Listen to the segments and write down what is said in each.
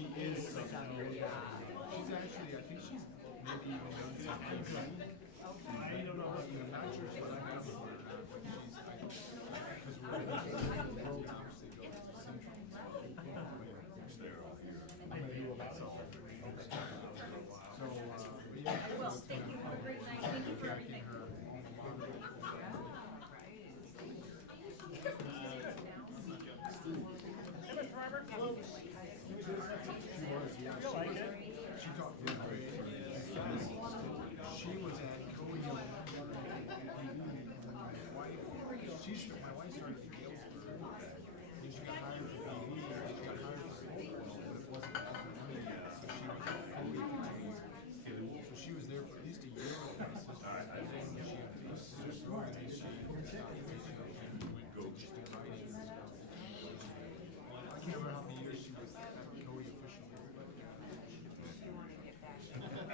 She is something. She's actually, I think she's maybe even done something. I don't know, I'm not sure what I have for her, but she's, because we're obviously go to Central. They're all here. I do about it. So, yeah. Well, thank you. Have a great night. Thank you for everything. Hey, Mr. Robert. Hello. She like it? She talked fifth grade. She was at Cody. My wife started in Galesburg. And she got hired for TV. She got hired for football, but it wasn't enough money yet. So she was at Cody. So she was there for at least a year with my sister. I think when she had my sister's story, she would go just in writing and stuff. I can't remember how many years she was at Cody officially. I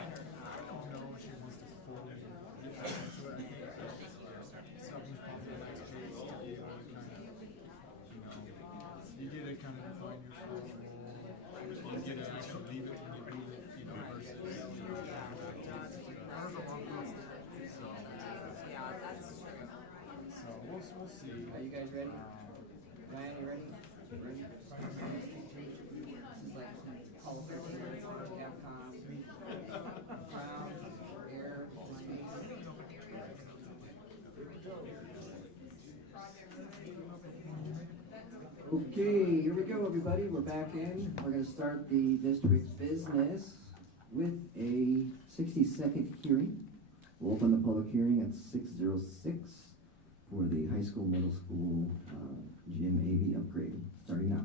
don't know. She wants to 40. Something's probably next year. So you get to kind of define your role. You get to actually leave it when you leave it, versus, that was a long process. So, Yeah, that's true. so we'll see. Are you guys ready? Ryan, you ready? Ready? This is like Call of Duty, Capcom, Crown, Air, Okay, here we go, everybody. We're back in. We're going to start the district business with a 60-second hearing. We'll open the public hearing at 6:06 for the high school, middle school gym AV upgrade, starting now.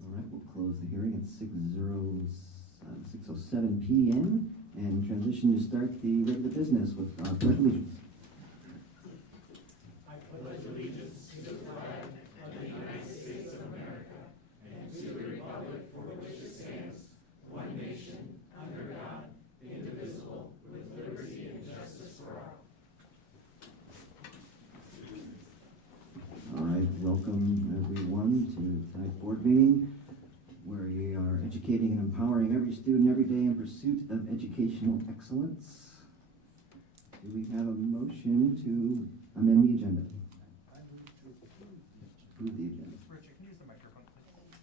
All right, we'll close the hearing at 6:07 p.m. and transition to start the regular business with our pledge of allegiance. I pledge allegiance to the flag of the United States of America and to the republic for which it stands, one nation, under God, indivisible, with liberty and justice for all. All right, welcome everyone to tonight's board meeting, where we are educating and empowering every student every day in pursuit of educational excellence. Do we have a motion to amend the agenda? I move to Approve the agenda. Richard, can you use the microphone, please?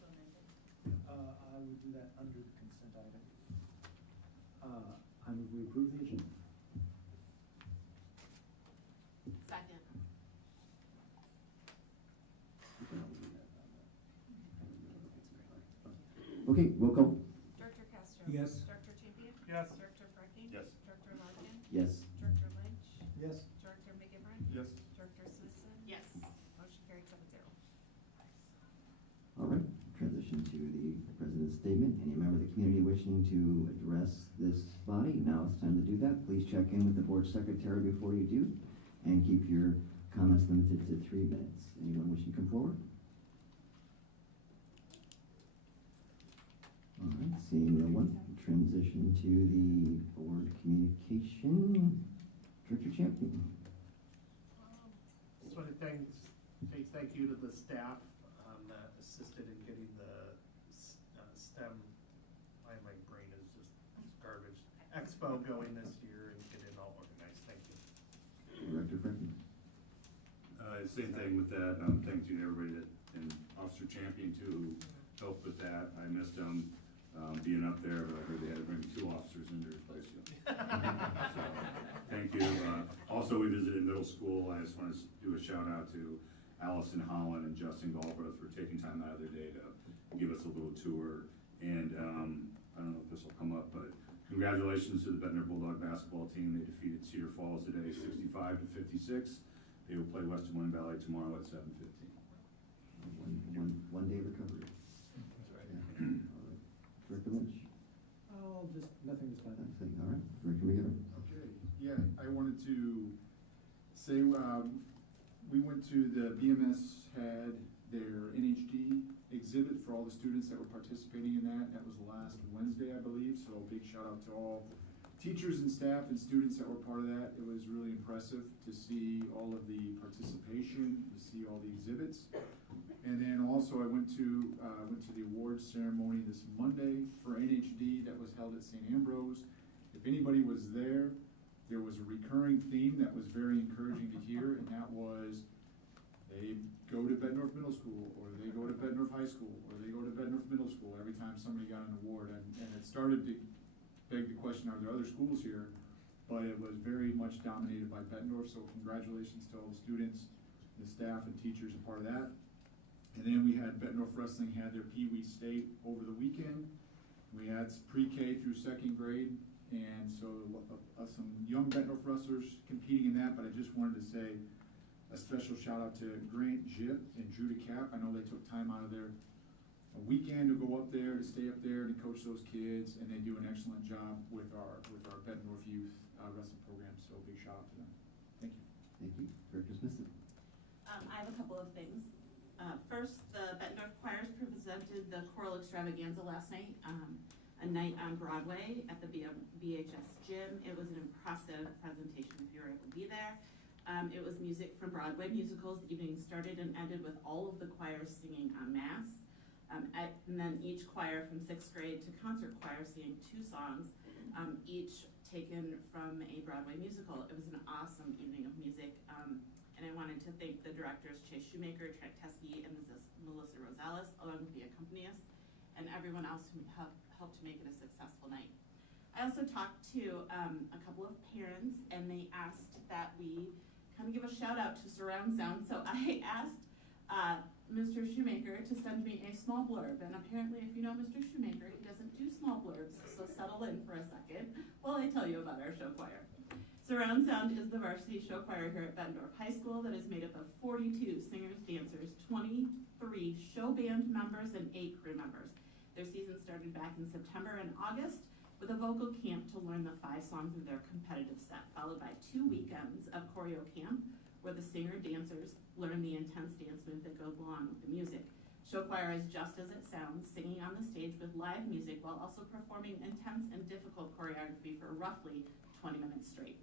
I would do that under the consent item. I move we approve the agenda. Second. Okay, roll call. Director Castro. Yes. Director Champion. Yes. Director Brecking. Yes. Director Larkin. Yes. Director Lynch. Yes. Director McGivern. Yes. Director Smithson. Yes. Motion carried 7-0. All right, transition to the president's statement. Any member of the community wishing to address this body, now it's time to do that. Please check in with the board secretary before you do, and keep your comments limited to 3 minutes. Anyone wishing to come forward? All right, seeing no one, transition to the board communication. Director Champion. Just want to say thank you to the staff that assisted in getting the STEM, my brain is just garbage, expo going this year and get it all organized. Thank you. Director Franklin. Same thing with that. Thank you to everybody and Officer Champion too, who that. I missed them being up there, but I heard they had to bring 2 officers in to replace you. So, thank you. Also, we visited middle school. I just want to do a shout out to Allison Holland and Justin Galbraith for taking time out of their day to give us a little tour. And I don't know if this will come up, but congratulations to the Bettner Bulldog basketball team. They defeated Cedar Falls today, 65-56. They will play Western Wind Valley tomorrow at 7:15. One day recovery. That's right. Yeah. All right. Director Lynch. Oh, just nothing this time. Nothing. All right. Director McGivern. Okay, yeah, I wanted to say, we went to the BMS had their NHD exhibit for all the students that were participating in that. That was last Wednesday, I believe, so big shout out to all teachers and staff and students that were part of that. It was really impressive to see all of the participation, to see all the exhibits. And then also I went to the awards ceremony this Monday for NHD that was held at St. Ambrose. If anybody was there was a recurring theme that was very encouraging to hear, and that was they go to Bettendorf Middle School, or they go to Bettendorf High School, or they go to Bettendorf Middle School every time somebody got an award. And it started to beg the question, are there other schools here? But it was very much dominated by Bettendorf, so congratulations to all the students, the staff and teachers a part of that. And then we had Bettendorf Wrestling had their Pee Wee State over the weekend. We had pre-K through 2nd grade, and so some young Bettendorf wrestlers competing in that, but I just wanted to say a special shout out to Grant Jip and Drew DeCap. I know they took time out of their weekend to go up there, to stay up there and coach those kids, and they do an excellent job with our Bettendorf youth wrestling program, so big shout out to them. Thank you. Thank you. Director Smithson. I have a couple of things. First, the Bettendorf Choirs presented the choral extravaganza last night, a night on Broadway at the BHS gym. It was an impressive presentation if you were able to be there. It was music from Broadway musicals. The evening started and ended with all of the choirs singing en masse. And then each choir from 6th grade to concert choir singing 2 songs, each taken from a Broadway musical. It was an awesome evening of music. And I wanted to thank the directors, Chase Shoemaker, Trent Teskey, and Melissa Rosales, along with the accompanists, and everyone else who helped to make it a successful night. I also talked to a couple of parents, and they asked that we kind of give a shout out to surround sound. So I asked Mr. Shoemaker to send me a small blurb, and apparently if you know Mr. Shoemaker, he doesn't do small blurbs, so settle in for a second while I tell you about our show choir. Surround Sound is the varsity show choir here at Bettendorf High School that is made up of 42 singers, dancers, 23 show band members, and 8 crew members. Their season started back in September and August with a vocal camp to learn the 5 songs of their competitive set, followed by 2 weekends of choreo camp where the singer-dancers learn the intense dance move that goes along with the music. Show choir is just as it sounds, singing on the stage with live music while also performing intense and difficult choreography for roughly 20 minutes straight.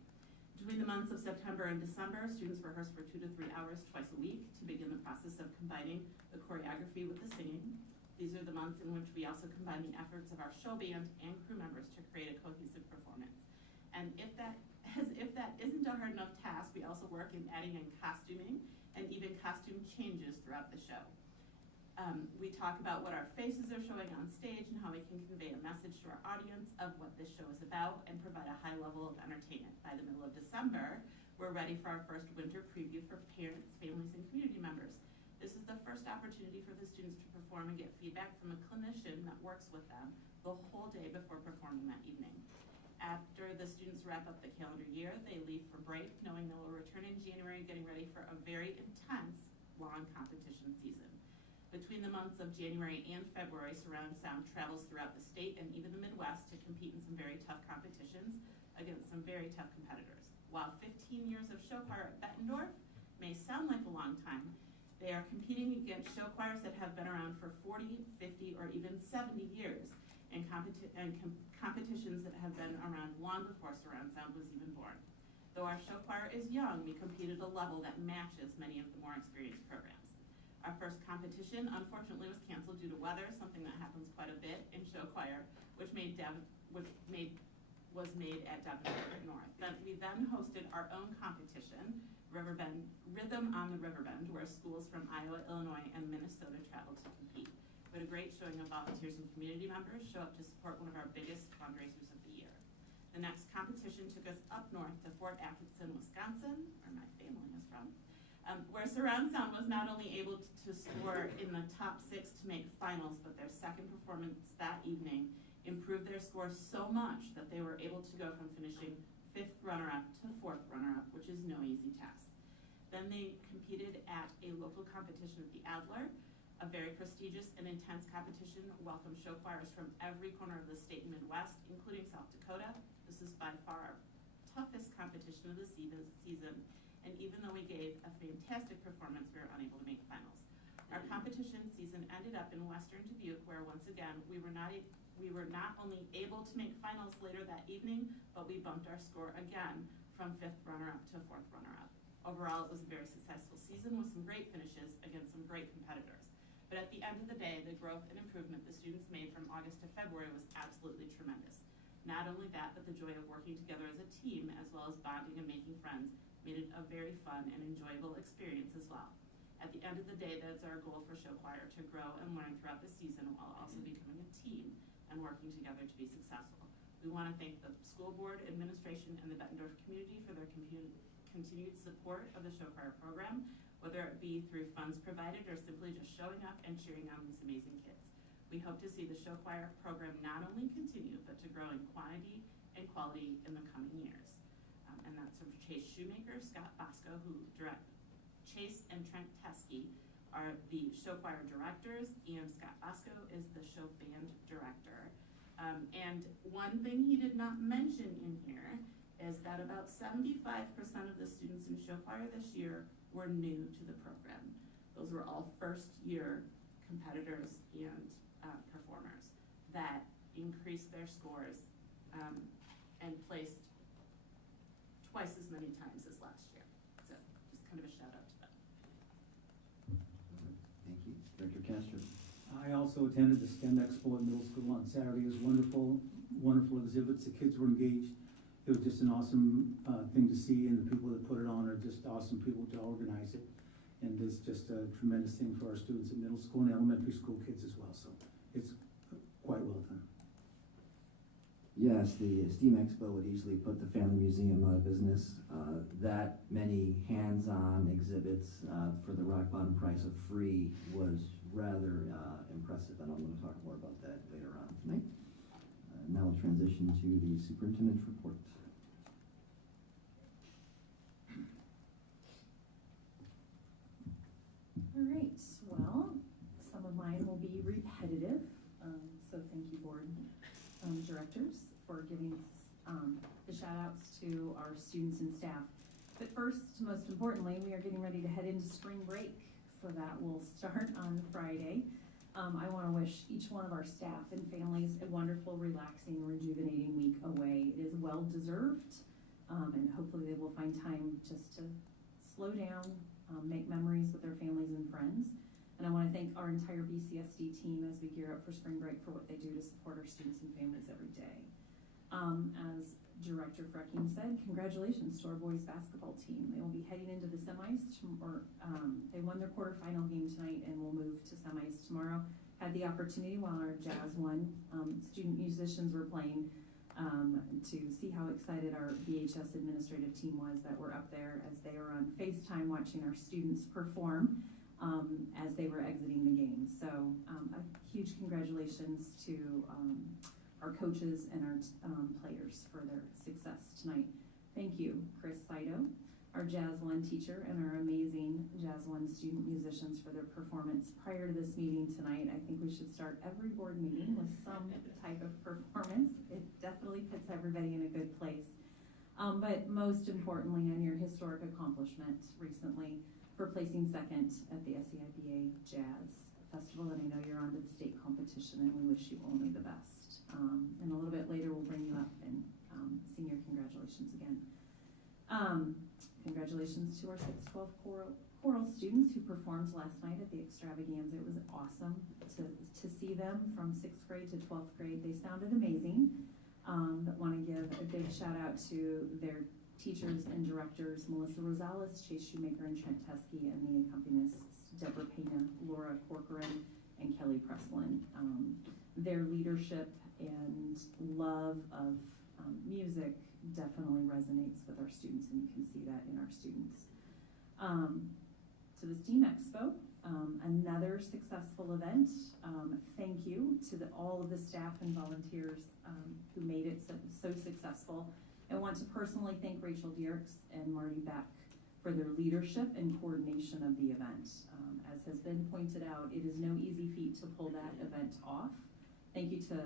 Between the months of September and December, students rehearse for 2 to 3 hours twice a week to begin the process of combining the choreography with the singing. These are the months in which we also combine the efforts of our show band and crew members to create a cohesive performance. And if that isn't a hard enough task, we also work in adding in costuming and even costume changes throughout the show. We talk about what our faces are showing on stage and how we can convey a message to our audience of what this show is about and provide a high level of entertainment. By the middle of December, we're ready for our first winter preview for parents, families, and community members. This is the first opportunity for the students to perform and get feedback from a clinician that works with them the whole day before performing that evening. After the students wrap up the calendar year, they leave for break, knowing they will return in January, getting ready for a very intense, long competition season. Between the months of January and February, Surround Sound travels throughout the state and even the Midwest to compete in some very tough competitions against some very tough competitors. While 15 years of show choir at Bettendorf may sound like a long time, they are competing against show choirs that have been around for 40, 50, or even 70 years, and competitions that have been around long before Surround Sound was even born. Though our show choir is young, we compete at a level that matches many of the more experienced programs. Our first competition, unfortunately, was canceled due to weather, something that happens quite a bit in show choir, was made at Devonport North. We then hosted our own competition, Rhythm on the Riverbend, where schools from Iowa, Illinois, and Minnesota traveled to compete. We had a great showing of volunteers and community members show up to support one of our biggest fundraisers of the year. The next competition took us up north to Fort Atkinson, Wisconsin, where my family is from, where Surround Sound was not only able to score in the top 6 to make finals, but their second performance that evening improved their score so much that they were able to go from finishing 5th runner-up to 4th runner-up, which is no easy task. Then they competed at a local competition at the Adler, a very prestigious and intense competition, welcomed show choirs from every corner of the state and Midwest, including South Dakota. This is by far our toughest competition of the season, and even though we gave a fantastic performance, we were unable to make finals. Our competition season ended up in Western Dubuque, where once again, we were not only able to make finals later that evening, but we bumped our score again from 5th runner-up to 4th runner-up. Overall, it was a very successful season with some great finishes against some great competitors. But at the end of the day, the growth and improvement the students made from August to February was absolutely tremendous. Not only that, but the joy of working together as a team, as well as bonding and making friends, made it a very fun and enjoyable experience as well. At the end of the day, that's our goal for show choir, to grow and learn throughout the season while also becoming a team and working together to be successful. We want to thank the school board, administration, and the Bettendorf community for their continued support of the show choir program, whether it be through funds provided or simply just showing up and cheering on these amazing kids. We hope to see the show choir program not only continue, but to grow in quantity and quality in the coming years. And that's from Chase Shoemaker, Scott Bosco, who direct. Chase and Trent Teskey are the show choir directors, and Scott Bosco is the show band director. And one thing he did not mention in here is that about 75% of the students in show choir this year were new to the program. Those were all first-year competitors and performers that increased their scores and placed twice as many times as last year. So just kind of a shout out to them. Thank you. Director Castro. I also attended the STEM Expo at middle school on Saturday. It was wonderful, wonderful exhibits. The kids were engaged. It was just an awesome thing to see, and the people that put it on are just awesome people to organize it. And it's just a tremendous thing for our students at middle school and elementary school kids as well. So it's quite well done. Yes, the STEAM Expo would easily put the Family Museum out of business. That many hands-on exhibits for the rock bottom price of free was rather impressive, and I'm going to talk more about that later on tonight. Now we'll transition to the superintendent's report. All right, well, some of mine will be repetitive, so thank you, board directors, for giving the shout outs to our students and staff. But first, most importantly, we are getting ready to head into spring break, so that will start on Friday. I want to wish each one of our staff and families a wonderful, relaxing, rejuvenating week away. It is well deserved, and hopefully they will find time just to slow down, make memories with their families and friends. And I want to thank our entire BCSD team as we gear up for spring break for what they do to support our students and families every day. As Director Frecking said, congratulations to our boys basketball team. They will be heading into the semis, they won their quarterfinal game tonight and will move to semis tomorrow. Had the opportunity while our Jazz 1 student musicians were playing to see how excited our BHS administrative team was that were up there as they were on FaceTime watching our students perform as they were exiting the game. So a huge congratulations to our coaches and our players for their success tonight. Thank you, Chris Saito, our Jazz 1 teacher, and our amazing Jazz 1 student musicians for their performance. Prior to this meeting tonight, I think we should start every board meeting with some type of performance. It definitely puts everybody in a good place. But most importantly, on your historic accomplishment recently for placing second at the SEIBA Jazz Festival, and I know you're on to the state competition, and we wish you only the best. And a little bit later, we'll bring you up and sing your congratulations again. Congratulations to our 612 choral students who performed last night at the extravaganza. It was awesome to see them from 6th grade to 12th grade. They sounded amazing, but want to give a big shout out to their teachers and directors, Melissa Rosales, Chase Shoemaker, and Trent Teskey, and the accompanists, Deborah Pena, Laura Corcoran, and Kelly Kelly Presslin. Their leadership and love of music definitely resonates with our students, and you can see that in our students. To the STEAM Expo, another successful event. Thank you to all of the staff and volunteers who made it so successful. I want to personally thank Rachel Dierks and Marty Beck for their leadership and coordination of the event. As has been pointed out, it is no easy feat to pull that event off. Thank you to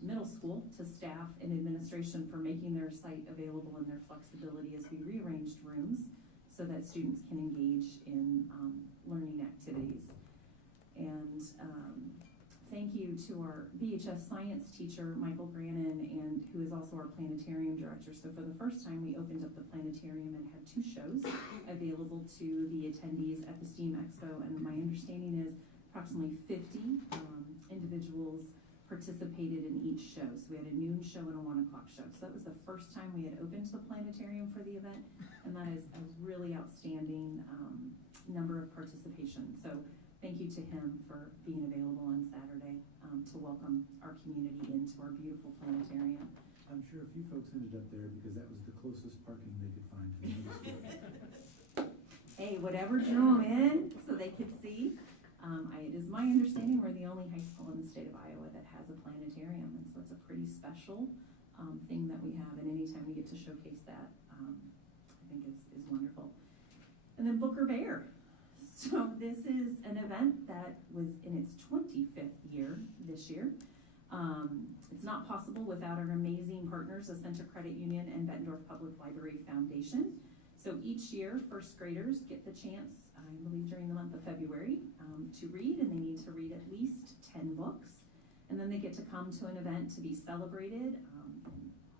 middle school, to staff and administration for making their site available and their flexibility as we rearranged rooms so that students can engage in learning activities. And thank you to our VHS science teacher, Michael Brannon, and who is also our planetarium director. So for the first time, we opened up the planetarium and had 2 shows available to the attendees at the STEAM Expo. And my understanding is approximately 50 individuals participated in each show. So we had a noon show and a 1 o'clock show. So that was the first time we had opened the planetarium for the event, and that is a really outstanding number of participation. So thank you to him for being available on Saturday to welcome our community into our beautiful planetarium. I'm sure a few folks ended up there because that was the closest parking they could find to the middle school. Hey, whatever drew them in so they could see. It is my understanding we're the only high school in the state of Iowa that has a planetarium, and so it's a pretty special thing that we have, and anytime we get to showcase that, I think is wonderful. And then Booker Bear. So this is an event that was in its 25th year this year. It's not possible without our amazing partners, the Center Credit Union and Bettendorf Public Library Foundation. So each year, first graders get the chance, I believe during the month of February, to read, and they need to read at least 10 books. And then they get to come to an event to be celebrated.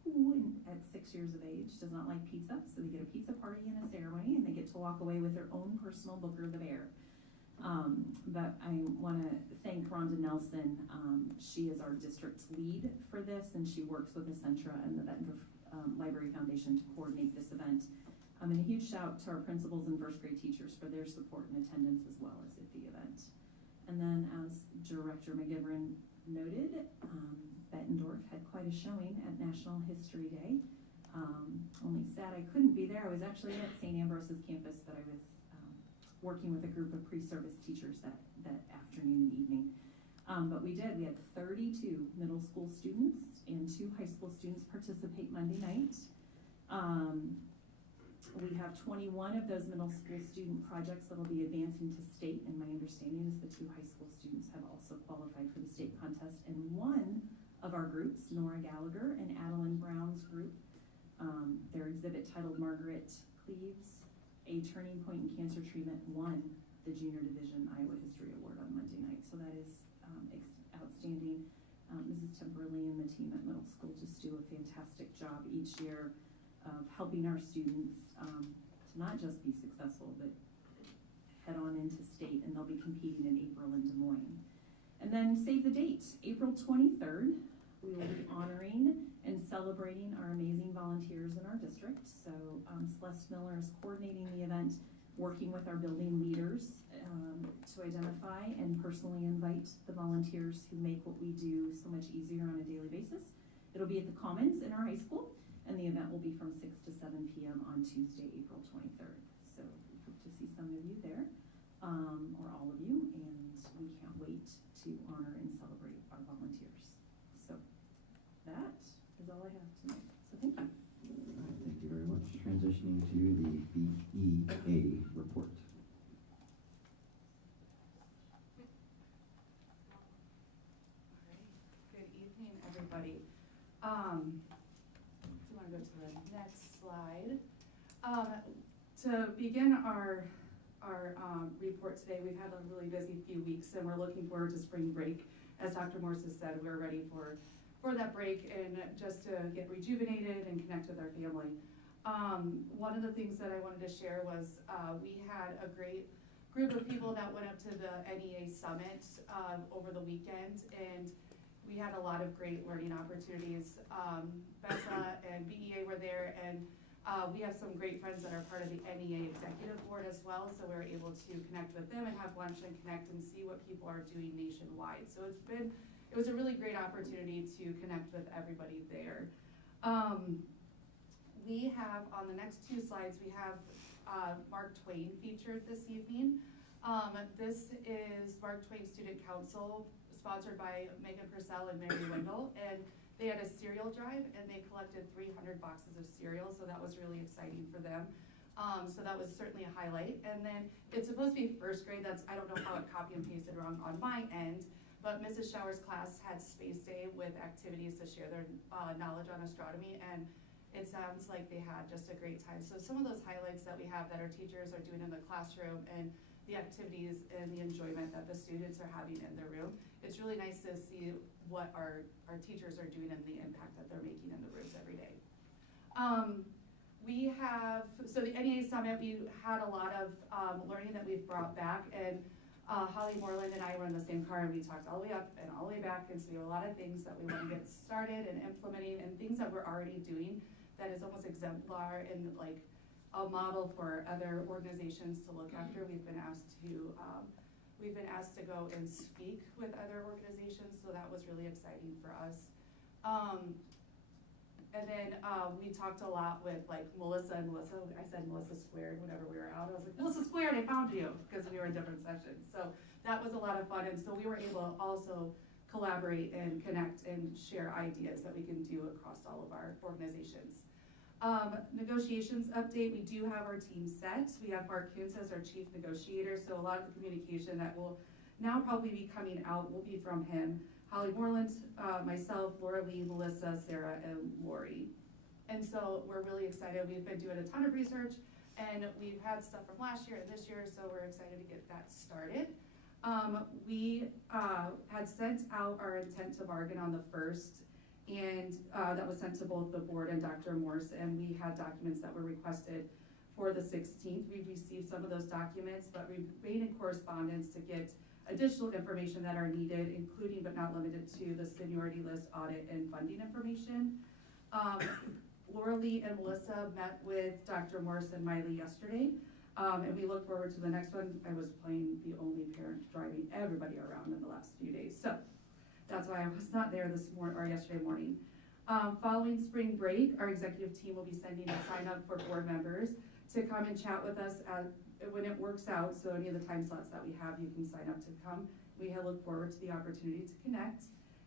Who at 6 years of age does not like pizza? So they get a pizza party and a ceremony, and they get to walk away with their own personal Booker the Bear. But I want to thank Rhonda Nelson. She is our district lead for this, and she works with the Centra and the Bettendorf Library Foundation to coordinate this event. And a huge shout to our principals and first grade teachers for their support and attendance as well as at the event. And then as Director McGivern noted, Bettendorf had quite a showing at National History Day. Only sad I couldn't be there. I was actually at St. Ambrose's campus, but I was working with a group of pre-service teachers that afternoon and evening. But we had 32 middle school students and 2 high school students participate Monday night. We have 21 of those middle school student projects that will be advancing to state, and my understanding is the 2 high school students have also qualified for the state contest. And one of our groups, Nora Gallagher and Adeline Brown's group, their exhibit titled Margaret Cleaves, A Turning Point in Cancer Treatment, won the Junior Division Iowa History Award on Monday night. So that is outstanding. Mrs. Temperley and the team at middle school just do a fantastic job each year of helping our students to not just be successful, but head on into state, and they'll be competing in April in Des Moines. And then save the date, April 23rd, we will be honoring and celebrating our amazing volunteers in our district. So Celeste Miller is coordinating the event, working with our building leaders to identify and personally invite the volunteers who make what we do so much easier on a daily basis. It'll be at the Commons in our high school, and the event will be from 6 to 7 p.m. on Tuesday, April 23rd. So we hope to see some of you there, or all of you, and we can't wait to honor and celebrate our volunteers. So that is all I have tonight. So thank you. All right, thank you very much. Transitioning to the BEA report. Good evening, everybody. If you want to go to the next slide. To begin our report today, we've had a really busy few weeks, and we're looking forward to spring break. As Dr. Morse has said, we're ready for that break and just to get rejuvenated and connect with our family. One of the things that I wanted to share was we had a great group of people that went up to the NEA Summit over the weekend, and we had a lot of great learning opportunities. BESA and BEA were there, and We have some great friends that are part of the NEA Executive Board as well, so we were able to connect with them and have lunch and connect and see what people are doing nationwide. So it was a really great opportunity to connect with everybody there. We have, on the next two slides, we have Mark Twain featured this evening. This is Mark Twain Student Council, sponsored by Megan Purcell and Mary Wendell, and they had a cereal drive and they collected 300 boxes of cereal, so that was really exciting for them. So that was certainly a highlight. And then it's supposed to be first grade. I don't know how it copy and pasted wrong on my end, but Mrs. Shower's class had Space Day with activities to share their knowledge on astronomy, and it sounds like they had just a great time. So some of those highlights that we have that our teachers are doing in the classroom and the activities and the enjoyment that the students are having in their room, it's really nice to see what our teachers are doing and the impact that they're making in the rooms every day. We have, so the NEA Summit, we had a lot of learning that we've brought back, and Holly Moreland and I were in the same car and we talked all the way up and all the way back, and so we have a lot of things that we want to get started and implementing and things that we're already doing that is almost exemplar and like a model for other organizations to look after. We've been asked to go and speak with other organizations, so that was really exciting for us. And then we talked a lot with like Melissa, I said Melissa Squared whenever we were out. I was like, Melissa Squared, I found you, because we were in different sessions. So that was a lot of fun, and so we were able to also collaborate and connect and share ideas that we can do across all of our organizations. Negotiations update, we do have our team set. We have Mark Kuntz as our chief negotiator, so a lot of the communication that will now probably be coming out will be from him. Holly Moreland, myself, Laura Lee, Melissa, Sarah, and Lori. And so we're really excited. We've been doing a ton of research, and we've had stuff from last year and this year, so we're excited to get that started. We had sent out our intent to bargain on the 1st, and that was sent to both the board and Dr. Morse, and we had documents that were requested for the 16th. We've received some of those documents, but we've been in correspondence to get additional information that are needed, including but not limited to the seniority list, audit, and funding information. Laura Lee and Melissa met with Dr. Morse and Miley yesterday, and we look forward to the next one. I was playing the only parent driving everybody around in the last few days, so that's why I was not there yesterday morning. Following spring break, our executive team will be sending a sign up for board members to come and chat with us when it works out. So any of the time slots that we have, you can sign up to come. We look forward to the opportunity to connect.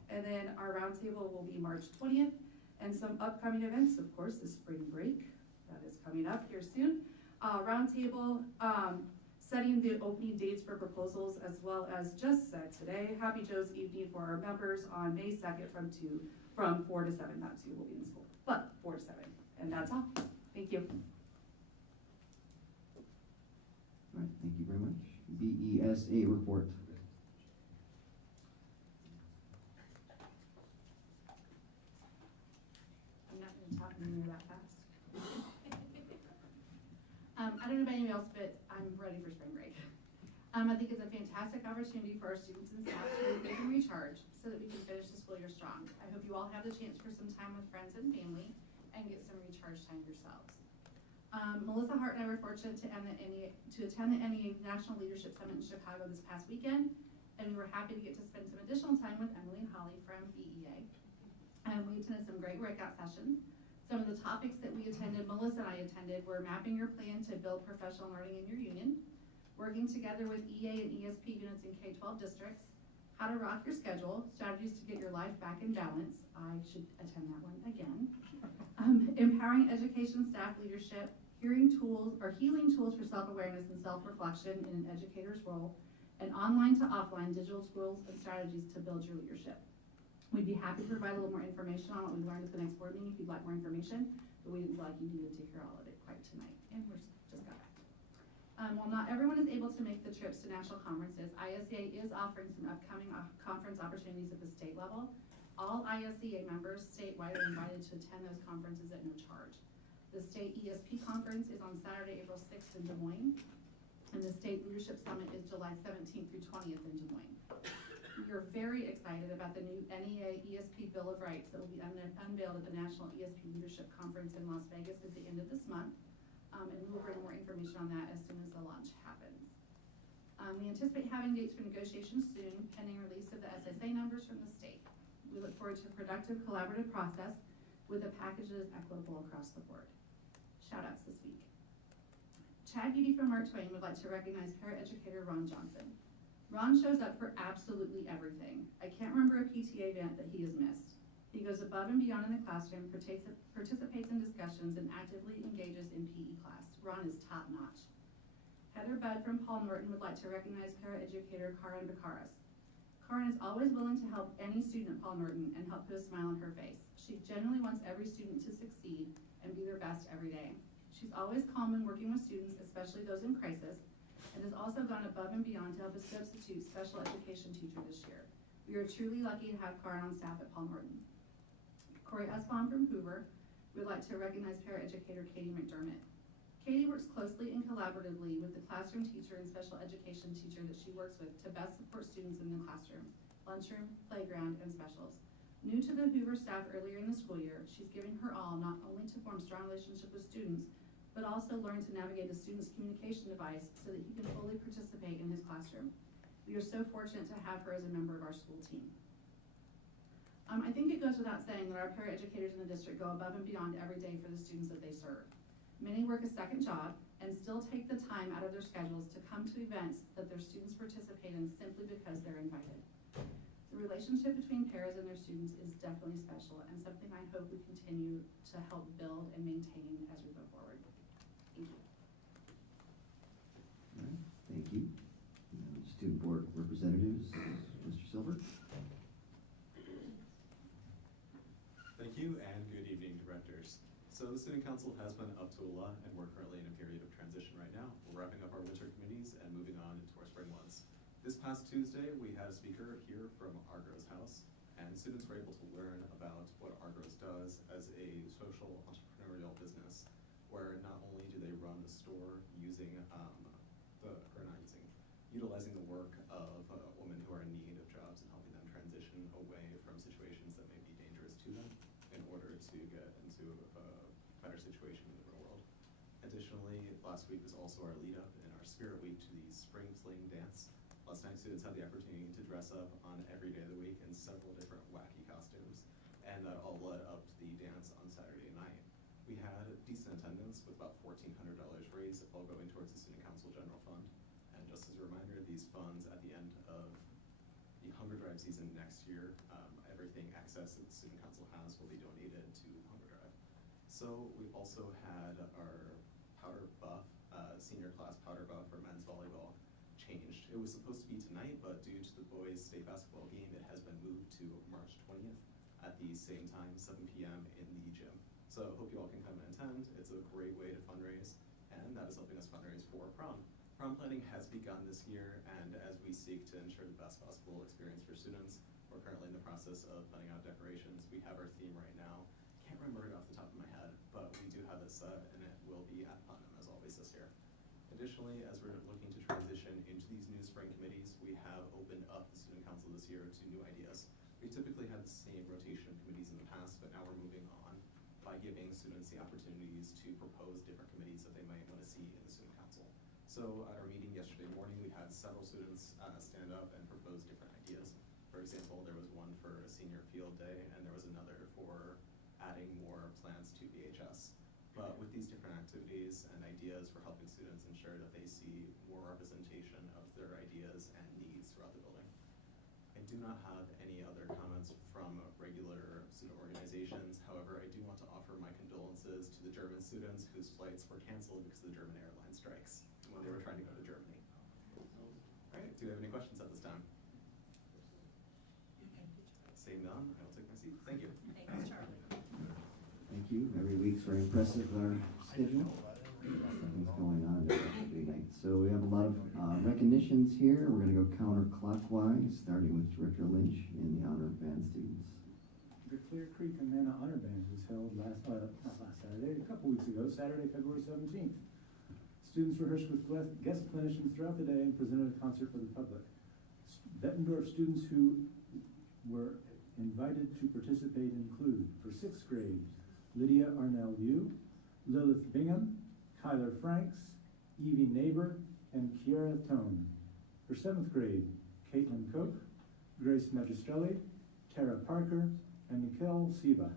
And then our roundtable will be March 20th, and some upcoming events, of course, the spring break that is coming up here soon. Roundtable, setting the opening dates for proposals, as well as just said today, Happy Joe's evening for our members on May 2nd from 4 to 7. Not 2 will be in school, but 4 to 7. And that's all. Thank you. All right, thank you very much. BESA report. I'm not going to talk near that fast. I don't know about anybody else, but I'm ready for spring break. I think it's a fantastic opportunity for our students and staff to they can recharge so that we can finish the school year strong. I hope you all have the chance for some time with friends and family and get some recharge time yourselves. Melissa Hart and I were fortunate to attend the NEA National Leadership Summit in Chicago this past weekend, and we were happy to get to spend some additional time with Emily and Holly from BEA. We attended some great breakout sessions. Some of the topics that we attended, Melissa and I attended, were mapping your plan to build professional learning in your union, working together with EA and ESP units in K-12 districts, how to rock your schedule, strategies to get your life back in balance. I should attend that one again. Empowering education staff leadership, healing tools for self-awareness and self-reflection in an educator's role, and online to offline digital tools and strategies to build your leadership. We'd be happy to provide a little more information on what we learned at the next board meeting if you'd like more information, but we didn't feel like you needed to hear all of it quite tonight, and we're just got back. While not everyone is able to make the trips to national conferences, ISEA is offering some upcoming conference opportunities at the state level. All ISEA members statewide are invited to attend those conferences at no charge. The state ESP conference is on Saturday, April 6th in Des Moines, and the state leadership summit is July 17th through 20th in Des Moines. We are very excited about the new NEA ESP Bill of Rights that will be unveiled at the National ESP Leadership Conference in Las Vegas at the end of this month. And we will bring more information on that as soon as the launch happens. We anticipate having dates for negotiations soon, pending release of the SSA numbers from the state. We look forward to a productive, collaborative process with a package that is equitable across the board. Shout outs this week. Chad Beatty from Mark Twain would like to recognize paraeducator Ron Johnson. Ron shows up for absolutely everything. I can't remember a PTA event that he has missed. He goes above and beyond in the classroom, participates in discussions, and actively engages in PE class. Ron is top notch. Heather Budd from Paul Norton would like to recognize paraeducator Karin Bakaras. Karin is always willing to help any student at Paul Norton and help put a smile on her face. She genuinely wants every student to succeed and be their best every day. She's always calm when working with students, especially those in crisis, and has also gone above and beyond to help a substitute special education teacher this year. We are truly lucky to have Karin on staff at Paul Norton. Corey Usbaum from Hoover would like to recognize paraeducator Katie McDermott. Katie works closely and collaboratively with the classroom teacher and special education teacher that she works with to best support students in the classroom, lunchroom, playground, and specials. New to the Hoover staff earlier in the school year, she's giving her all not only to form strong relationships with students, but also learn to navigate a student's communication device so that he can fully participate in his classroom. We are so fortunate to have her as a member of our school team. I think it goes without saying that our paraeducators in the district go above and beyond every day for the students that they serve. Many work a second job and still take the time out of their schedules to come to events that their students participate in simply because they're invited. The relationship between paras and their students is definitely special and something I hope we continue to help build and maintain as we go forward. Thank you. All right, thank you. Student board representatives, Mr. Silver. Thank you and good evening, directors. So the student council has been up to a lot and we're currently in a period of transition right now. We're wrapping up our winter committees and moving on into our spring ones. This past Tuesday, we had a speaker here from Argos House, and students were able to learn about what Argos does as a social entrepreneurial business, where not only do they run the store utilizing the work of women who are in need of jobs and helping them transition away from situations that may be dangerous to them in order to get into a better situation in the real world. Additionally, last week was also our lead up in our Spirit Week to the Spring Fling Dance. Last night, students had the opportunity to dress up on every day of the week in several different wacky costumes, and that all led up to the dance on Saturday night. We had decent attendance with about $1,400 raised, all going towards the Student Council General Fund. And just as a reminder, these funds at the end of the Hunger Drive season next year, everything excess that the Student Council has will be donated to Hunger Drive. So we also had our powder buff, senior class powder buff for men's volleyball changed. It was supposed to be tonight, but due to the boys' state basketball game, it has been moved to March 20th at the same time, 7 p.m. in the gym. So hope you all can come and attend. It's a great way to fundraise, and that is helping us fundraise for prom. Prom planning has begun this year, and as we seek to ensure the best possible experience for students, we're currently in the process of planning out decorations. We have our theme right now. Can't remember it off the top of my head, but we do have it set, and it will be at Putnam as always this year. Additionally, as we're looking to transition into these new spring committees, we have opened up the Student Council this year to new ideas. We typically had the same rotation of committees in the past, but now we're moving on by giving students the opportunities to propose different committees that they might want to see in the Student Council. So at our meeting yesterday morning, we had several students stand up and propose different ideas. For example, there was one for a senior field day, and there was another for adding more plants to VHS. But with these different activities and ideas, we're helping students ensure that they see more representation of their ideas and needs throughout the building. I do not have any other comments from regular student organizations. However, I do want to offer my condolences to the German students whose flights were canceled because of the German airline strikes when they were trying to go to Germany. All right, do we have any questions at this time? Seeing none, I will take my seat. Thank you. Thanks, Charlie. Thank you. Every week's very impressive with our schedule. Nothing's going on every night. So we have a lot of recognitions here. We're going to go counterclockwise, starting with Director Lynch in the honor of band students. The Clear Creek Amana Honor Band was held not last Saturday, a couple weeks ago, Saturday, February 17th. Students rehearsed with guest clinicians throughout the day and presented a concert for the public. Bettendorf students who were invited to participate include, for sixth grade, Lydia Arnell Yu, Lilith Bingham, Kyler Franks, Evie Neighbor, and Kiara Tone. For seventh grade, Caitlin Cook, Grace Magistrelli, Tara Parker, and Mikkel Siva.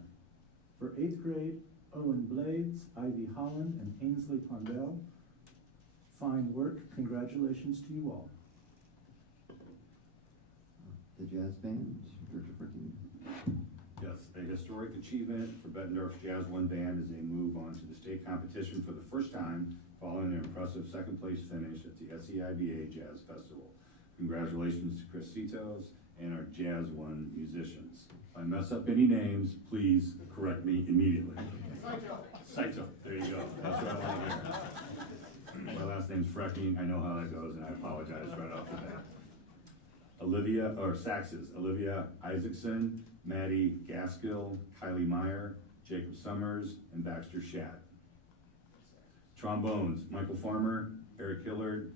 For eighth grade, Owen Blades, Ivy Holland, and Ainsley Pondell. Fine work. Congratulations to you all. The jazz band, Director Fricken. Yes, a historic achievement for Bettendorf's Jazz One Band as they move on to the state competition for the first time following an impressive second place finish at the SEIBA Jazz Festival. Congratulations to Chris Citos and our Jazz One musicians. If I mess up any names, please correct me immediately. Saito, there you go. That's what I want to hear. My last name's Frecky. I know how that goes, and I apologize right off the bat. Olivia Isaacson, Maddie Gaskill, Kylie Meyer, Jacob Summers, and Baxter Shadd. Trombones, Michael Farmer, Eric Hillard,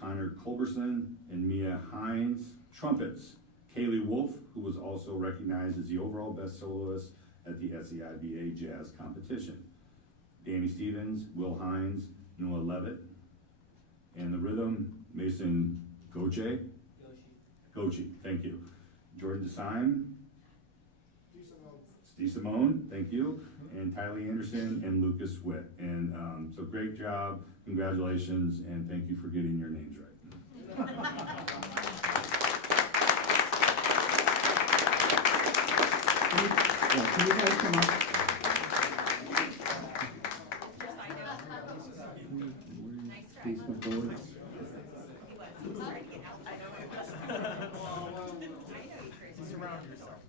Connor Culberson, and Mia Hines. Trumpets, Kaylee Wolf, who was also recognized as the overall best soloist at the SEIBA Jazz Competition. Danny Stevens, Will Hines, Noah Levitt. And the rhythm, Mason Goche. Gochi, thank you. Jordan DeSime. Steve Simone, thank you. And Tylee Anderson and Lucas Witt. And so great job, congratulations, and thank you for getting your names right. Can you guys come up? Please come forward. Surround yourself.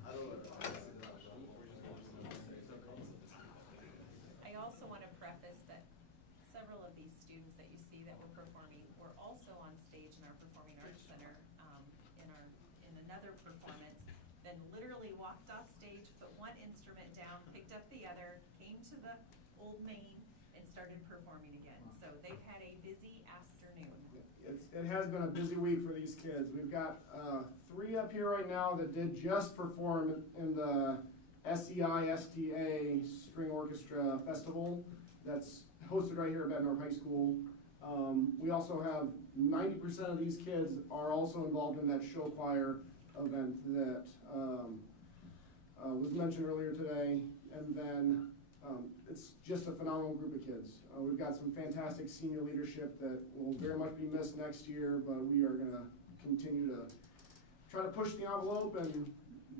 I also want to preface that several of these students that you see that were performing were also on stage in our Performing Arts Center in another performance, then literally walked off stage, put one instrument down, picked up the other, came to the old main, and started performing again. So they've had a busy afternoon. It has been a busy week for these kids. We've got 3 up here right now that did just perform in the SEI-STA String Orchestra Festival that's hosted right here at Bettendorf High School. We also have 90% of these kids are also involved in that show choir event that was mentioned earlier today. And then it's just a phenomenal group of kids. We've got some fantastic senior leadership that will very much be missed next year, but we are going to continue to try to push the envelope and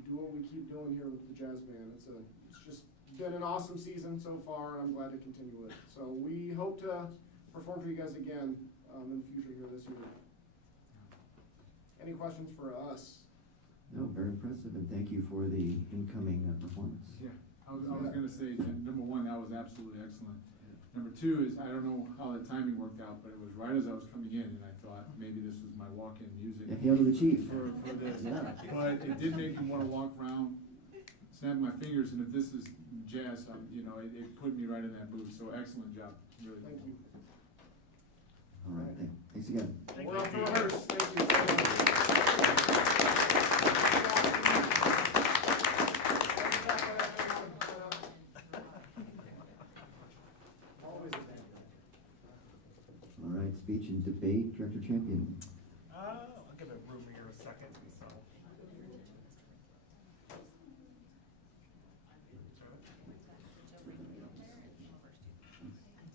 do what we keep doing here with the jazz band. It's just been an awesome season so far, and I'm glad to continue it. So we hope to perform for you guys again in the future here this year. Any questions for us? No, very impressive, and thank you for the incoming performance. Yeah, I was gonna say, number one, that was absolutely excellent. Number two is, I don't know how the timing worked out, but it was right as I was coming in, and I thought maybe this was my walk-in music. Yeah, hail to the chief. For this. Yeah. But it did make me wanna walk around, snap my fingers, and if this is jazz, it put me right in that mood, so excellent job, really. Thank you. All right, thanks again. We're off to rehearse. Thank you so much. All right, speech and debate, Director Champion. I'll give it room here a second, so.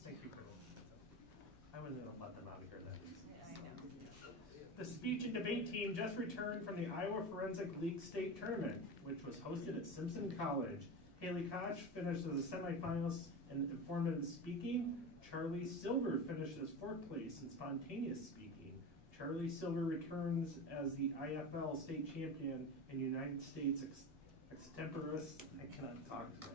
Thank you for, I wasn't gonna let them out of here that easy. The speech and debate team just returned from the Iowa Forensic League State Tournament, which was hosted at Simpson College. Haley Koch finished as a semifinalist in informative speaking. Charlie Silver finished as 4th place in spontaneous speaking. Charlie Silver returns as the IFL state champion and United States extemporaneous. I cannot talk today.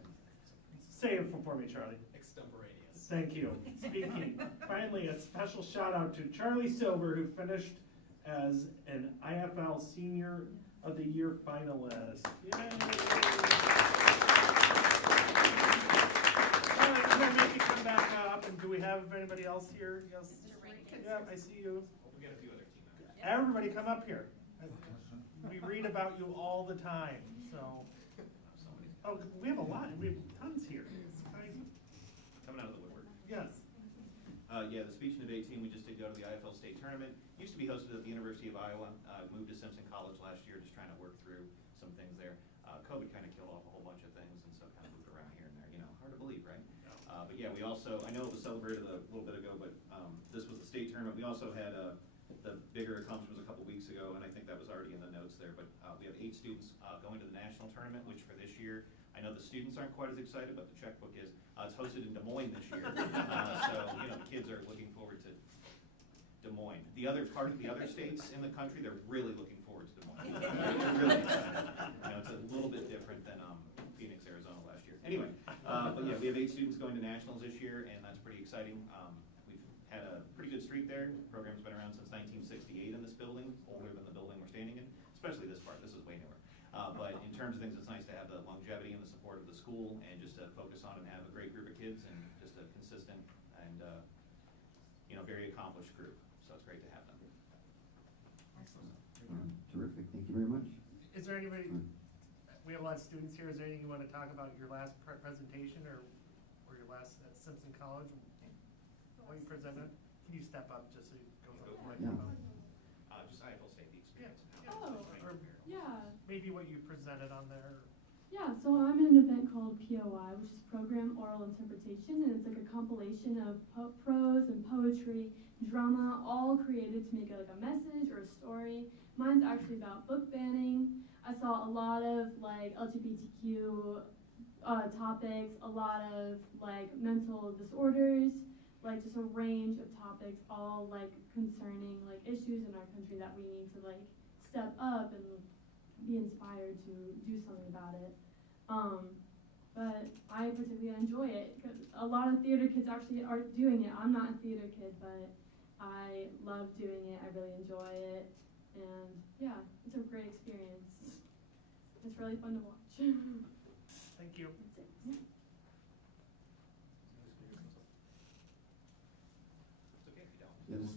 Say it for me, Charlie. Extemporaneous. Thank you. Speaking. Finally, a special shout out to Charlie Silver, who finished as an IFL Senior of the Year finalist. Yay! Maybe come back up, and do we have anybody else here? Yes. Yeah, I see you. We'll get a few other team members. Everybody come up here. We read about you all the time, so. Oh, we have a lot, we have tons here. It's crazy. Coming out of the woodwork. Yes. Yeah, the speech and debate team, we just did go to the IFL state tournament. Used to be hosted at the University of Iowa. Moved to Simpson College last year, just trying to work through some things there. COVID kind of killed off a whole bunch of things, and so kind of moved around here and there. You know, hard to believe, right? But yeah, we also, I know it was celebrated a little bit ago, but this was the state tournament. We also had the bigger accomplishment was a couple weeks ago, and I think that was already in the notes there, but we have 8 students going to the national tournament, which for this year, I know the students aren't quite as excited, but the checkbook is. It's hosted in Des Moines this year, so you know the kids are looking forward to Des Moines. The other states in the country, they're really looking forward to Des Moines. Really excited. You know, it's a little bit different than Phoenix, Arizona last year. Anyway, but yeah, we have 8 students going to nationals this year, and that's pretty exciting. We've had a pretty good streak there. The program's been around since 1968 in this building, older than the building we're standing in, especially this part. This is way newer. But in terms of things, it's nice to have the longevity and the support of the school, and just to focus on and have a great group of kids, and just a consistent and you know, very accomplished group. So it's great to have them. Excellent. Terrific, thank you very much. Is there anybody, we have a lot of students here, is there anything you want to talk about your last presentation or your last at Simpson College? What you presented? Can you step up just so you go through the microphone? Just IFL State, the experience. Oh, Or yeah. maybe what you presented on there. Yeah, so I'm in an event called POI, which is Program Oral Interpretation, and it's like a compilation of prose and poetry, drama, all created to make it like a message or a story. Mine's actually about book banning. I saw a lot of like LGBTQ topics, a lot of like mental disorders, like just a range of topics, all like concerning like issues in our country that we need to like step up and be inspired to do something about it. But I particularly enjoy it because a lot of theater kids actually are doing it. I'm not a theater kid, but I love doing it. I really enjoy it. And yeah, it's a great experience. It's really fun to watch. Thank you. That's it. Yeah. It's okay if you don't. Yes,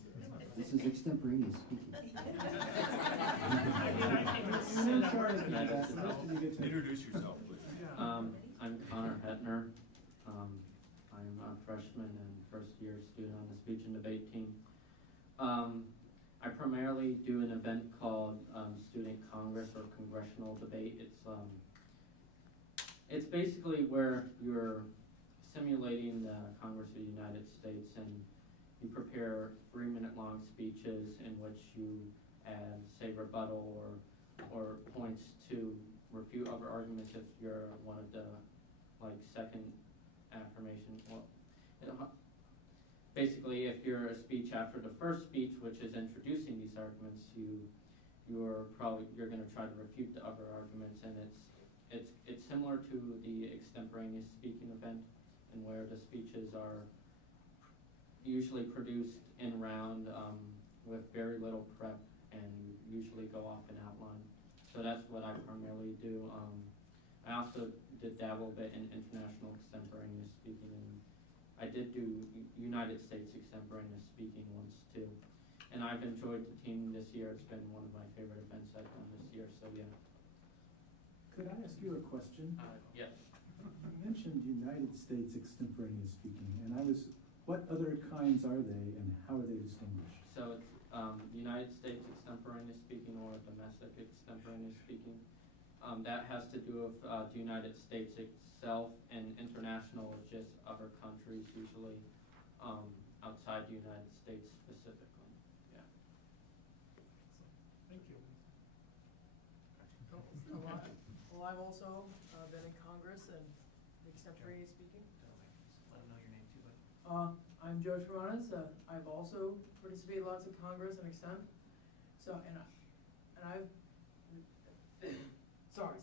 this is extemporaneous speaking. Introduce yourself, please. I'm Connor Hetner. I'm a freshman and first-year student on the speech and debate team. I primarily do an event called Student Congress or Congressional Debate. It's basically where you're simulating the Congress of the United States, and you prepare 3-minute-long speeches in which you add, say, rebuttal or points to refute other arguments if you're one of the second affirmation. Well, basically, if you're a speech after the first speech, which is introducing these arguments, you're going to try to refute the other arguments, and it's similar to the extemporaneous speaking event, in where the speeches are usually produced in round with very little prep, and usually go off an outline. So that's what I primarily do. I also did dabble a bit in international extemporaneous speaking, and I did do United States extemporaneous speaking once too. And I've enjoyed the team this year. It's been one of my favorite events I've done this year, so yeah. Could I ask you a question? Yes. You mentioned United States extemporaneous speaking, and what other kinds are they, and how are they distinguished? So it's United States extemporaneous speaking or domestic extemporaneous speaking. That has to do with the United States itself, and international is just other countries, usually outside the United States specifically. Yeah. Thank you. Well, I've also been in Congress and extemporaneous speaking. Let them know your name too, bud. I'm Joe Taranas. I've also participated lots in Congress and extemp. So, and I've, sorry.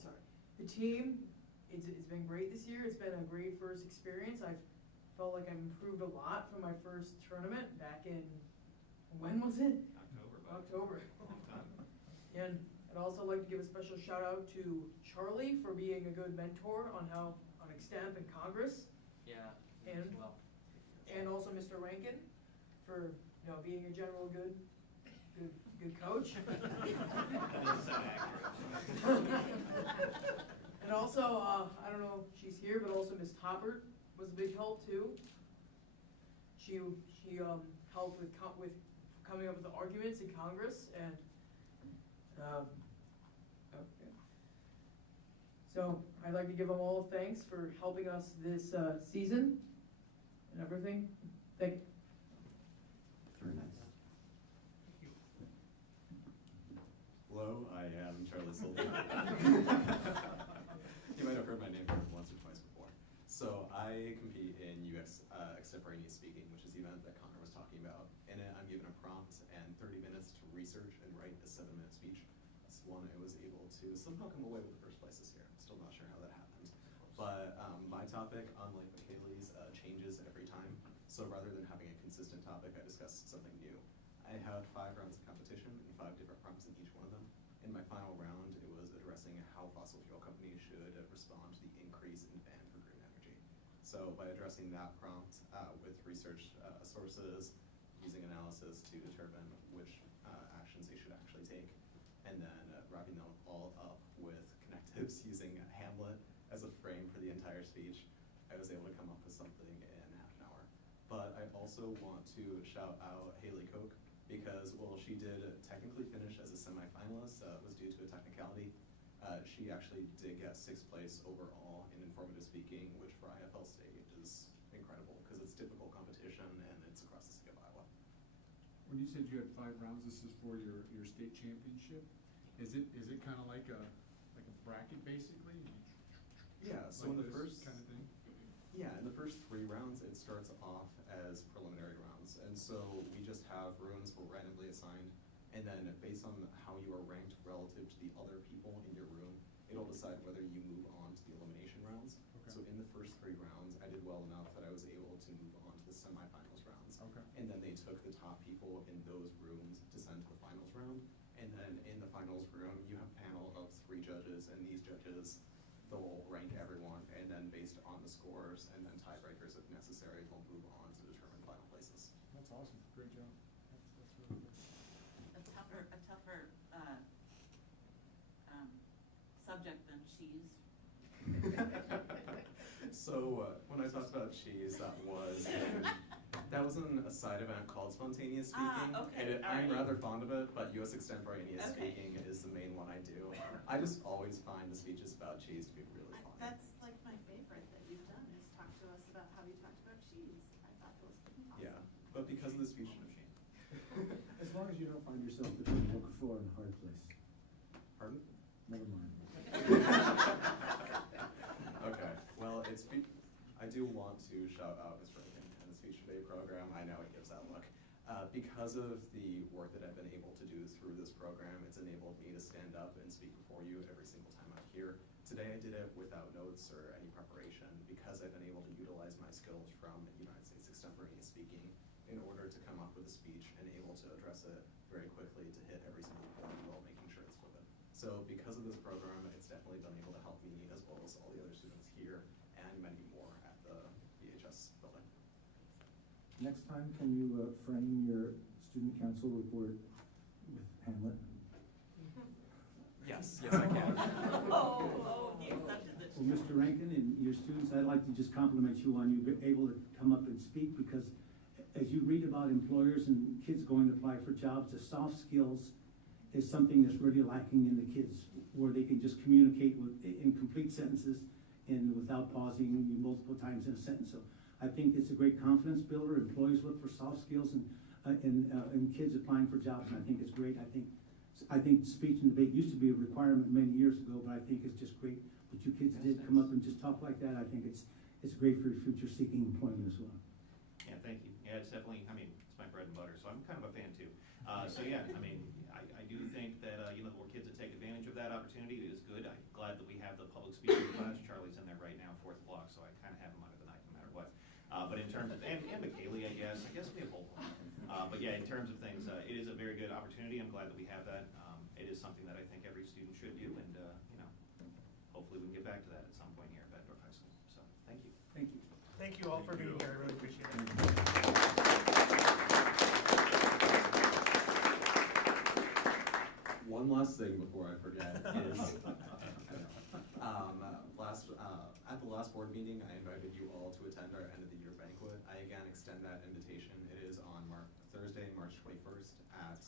The team, it's been great this year. It's been a great first experience. I've felt like I've improved a lot from my first tournament back in, when was it? October. And I'd also like to give a special shout out to Charlie for being a good mentor on extemp and Congress. Yeah. And also Mr. Rankin for being a general good good coach. Doesn't sound accurate. And also, I don't know if she's here, but also Miss Toppert was a big help too. She helped with coming up with the arguments in Congress, and okay. So I'd like to give them all thanks for helping us this season and everything. Thank you. Very nice. Hello, I am Charlie Silver. You might have heard my name here once or twice before. So I compete in UX extemporaneous speaking, which is the event that Connor was talking about. In it, I'm given a prompt and 30 minutes to research and write a 7-minute speech. That's one I was able to somehow come away with the first place this year. I'm still not sure how that happened. But my topic, unlike Michaeli's, changes every time. So rather than having a consistent topic, I discussed something new. I had 5 rounds of competition and 5 different prompts in each one of them. In my final round, it was addressing how fossil fuel companies should respond to the increase in demand for green energy. So by addressing that prompt with research sources, using analysis to determine which actions they should actually take, and then wrapping them all up with connectives using Hamlet as a frame for the entire speech, I was able to come up with something in half an hour. But I also want to shout out Haley Koch, because while she did technically finish as a semifinalist, it was due to a technicality. She actually did get 6th place overall in informative speaking, which for IFL State is incredible because it's difficult competition and it's across the state of Iowa. When you said you had 5 rounds, this is for your state championship. Is it kind of like a bracket basically? Yeah. So like in the first kind of thing. Yeah, in the first 3 rounds, it starts off as preliminary rounds, and so we just have rooms we're randomly assigned, and then based on how you are ranked relative to the other people in your room, it'll decide whether you move on to the elimination rounds. Okay. So in the first 3 rounds, I did well enough that I was able to move on to the semifinals rounds. Okay. And then they took the top people in those rooms to send to the finals round, and then in the finals room, you have a panel of 3 judges, and these judges, they'll rank everyone, and then based on the scores and then tiebreakers if necessary, they'll move on to determine final places. That's awesome. Great job. That's really good. A tougher subject than cheese. So when I talked about cheese, that was in a side event called spontaneous speaking. Okay, I'm alright. rather fond of it, but U.S. extemporaneous Okay. speaking is the main one I do. I just always find the speeches about cheese to be really fun. That's like my favorite that you've done, is talk to us about how you talked about cheese. I thought that was awesome. Yeah, but because of the speech machine. As long as you don't find yourself between hook floor and a hard place. Pardon? Never mind. Okay, well, I do want to shout out Ms. Rankin and the Speech Today program. I know it gives that look. Because of the work that I've been able to do through this program, it's enabled me to stand up and speak before you every single time I'm here. Today I did it without notes or any preparation because I've been able to utilize my skills from United States extemporaneous speaking in order to come up with a speech and able to address it very quickly to hit every single point while making sure it's fluid. So because of this program, it's definitely been able to help me as well as all the other students here and many more at the VHS building. Next time, can you frame your student council report with Hamlet? Yes, I can. The exception that Well, Mr. Rankin and your students, I'd like to just compliment you on you being able to come up and speak, because as you read about employers and kids going to apply for jobs, the soft skills is something that's really lacking in the kids, where they can just communicate in complete sentences and without pausing multiple times in a sentence. So I think it's a great confidence builder. Employees look for soft skills and kids applying for jobs, and I think it's great. I think speech and debate used to be a requirement many years ago, but I think it's just great that you kids did come up and just talk like that. I think it's great for your future seeking employment as well. Yeah, thank you. Yeah, it's definitely, it's my bread and butter, so I'm kind of a fan too. So yeah, I do think that, the more kids that take advantage of that opportunity is good. I'm glad that we have the public speaking class. Charlie's in there right now, 4th block, so I kind of have him under the knife no matter what. But in terms of, and McKaylee, I guess we have both of them. But yeah, in terms of things, it is a very good opportunity. I'm glad that we have that. It is something that I think every student should do, and, hopefully we can get back to that at some point here at Bettendorf High School. So, thank you. Thank you. Thank you all for being here, I really appreciate it. one last thing before I forget is, at the last board meeting, I invited you all to attend our end of the year banquet. I again extend that invitation. It is on Thursday, March 21st at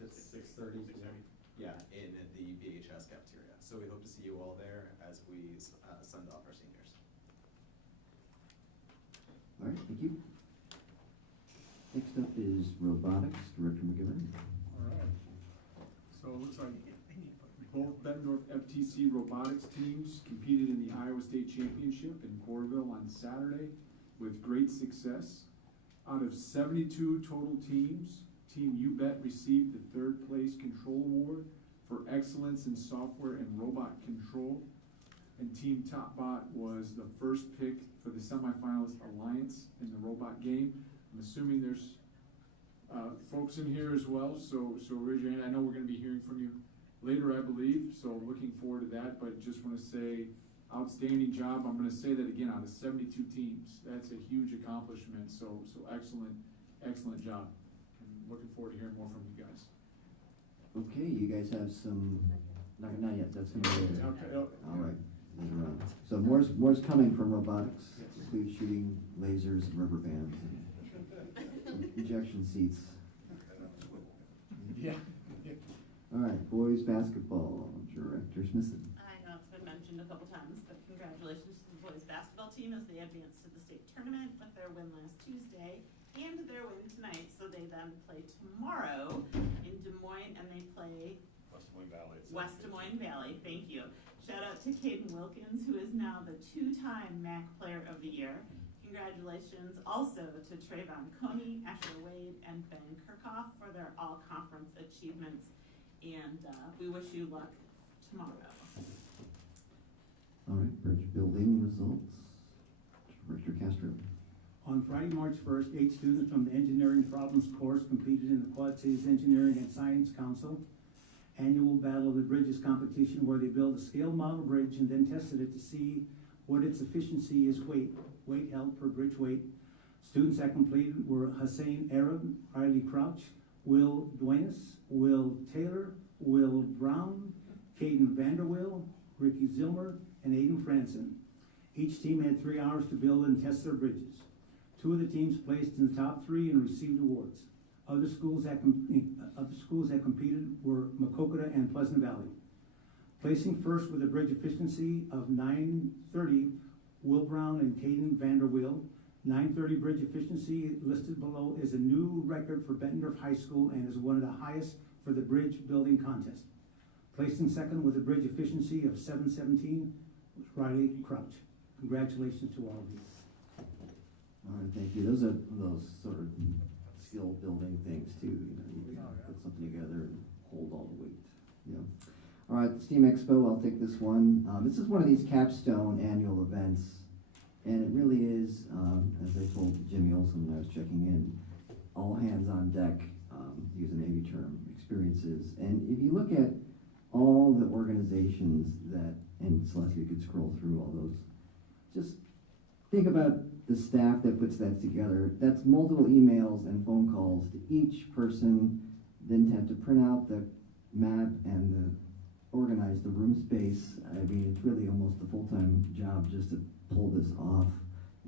6:30. Yeah, in the BHS cafeteria. So we hope to see you all there as we send off our seniors. All right, thank you. Next up is robotics, Director McGivern. All right. So it looks like both Bettendorf FTC robotics teams competed in the Iowa State Championship in Coralville on Saturday with great success. Out of 72 total teams, Team UBET received the third place control award for excellence in software and robot control. And Team TopBot was the first pick for the semifinalist alliance in the robot game. I'm assuming there's folks in here as well, so raise your hand. I know we're going to be hearing from you later, I believe, so looking forward to that, but just want to say outstanding job. I'm going to say that again, out of 72 teams. That's a huge accomplishment, so excellent job. And looking forward to hearing more from you guys. Okay, you guys have some, not yet, that's gonna be later. Okay. All right, later on. So more's coming from robotics, includes shooting lasers and rubber bands and ejection seats. Yeah. All right, boys basketball, Director Smithson. I know it's been mentioned a couple times, but congratulations to the boys basketball team as they advanced to the state tournament with their win last Tuesday and their win tonight. So they then play tomorrow in Des Moines, and they play West Des Moines Valley. West Des Moines Valley. Thank you. Shout out to Caden Wilkins, who is now the 2-time MAC Player of the Year. Congratulations also to Trayvon Coney, Asher Wade, and Ben Kirchhoff for their all-conference achievements. And we wish you luck tomorrow. All right, bridge building results, Director Castro. On Friday, March 1st, 8 students from the Engineering Problems course competed in the Quad Cities Engineering and Science Council annual Battle of the Bridges competition, where they built a scale model bridge and then tested it to see what its efficiency is weight held per bridge weight. Students that completed were Hussein Arab, Riley Crouch, Will Duenas, Will Taylor, Will Brown, Caden Vanderwill, Ricky Zilmer, and Aiden Franson. Each team had 3 hours to build and test their bridges. 2 of the teams placed in the top 3 and received awards. Other schools that competed were Maquoketa and Pleasant Valley. Placing first with a bridge efficiency of 930, Will Brown and Caden Vanderwill. 930 bridge efficiency listed below is a new record for Bettendorf High School and is one of the highest for the bridge building contest. Placing second with a bridge efficiency of 717 was Riley Crouch. Congratulations to all of you. All right, thank you. Those are those sort of skill building things too. You know, you can put something together and hold all the weight. Yeah. All right, STEAM Expo, I'll take this one. This is one of these capstone annual events, and it really is, as I told Jimmy Olsen when I was checking in, all hands on deck, use a Navy term, experiences. And if you look at all the organizations that, and Celeste, you could scroll through all those, just think about the staff that puts that together. That's multiple emails and phone calls to each person, then to have to print out the map and organize the room space. I mean, it's really almost a full-time job just to pull this off,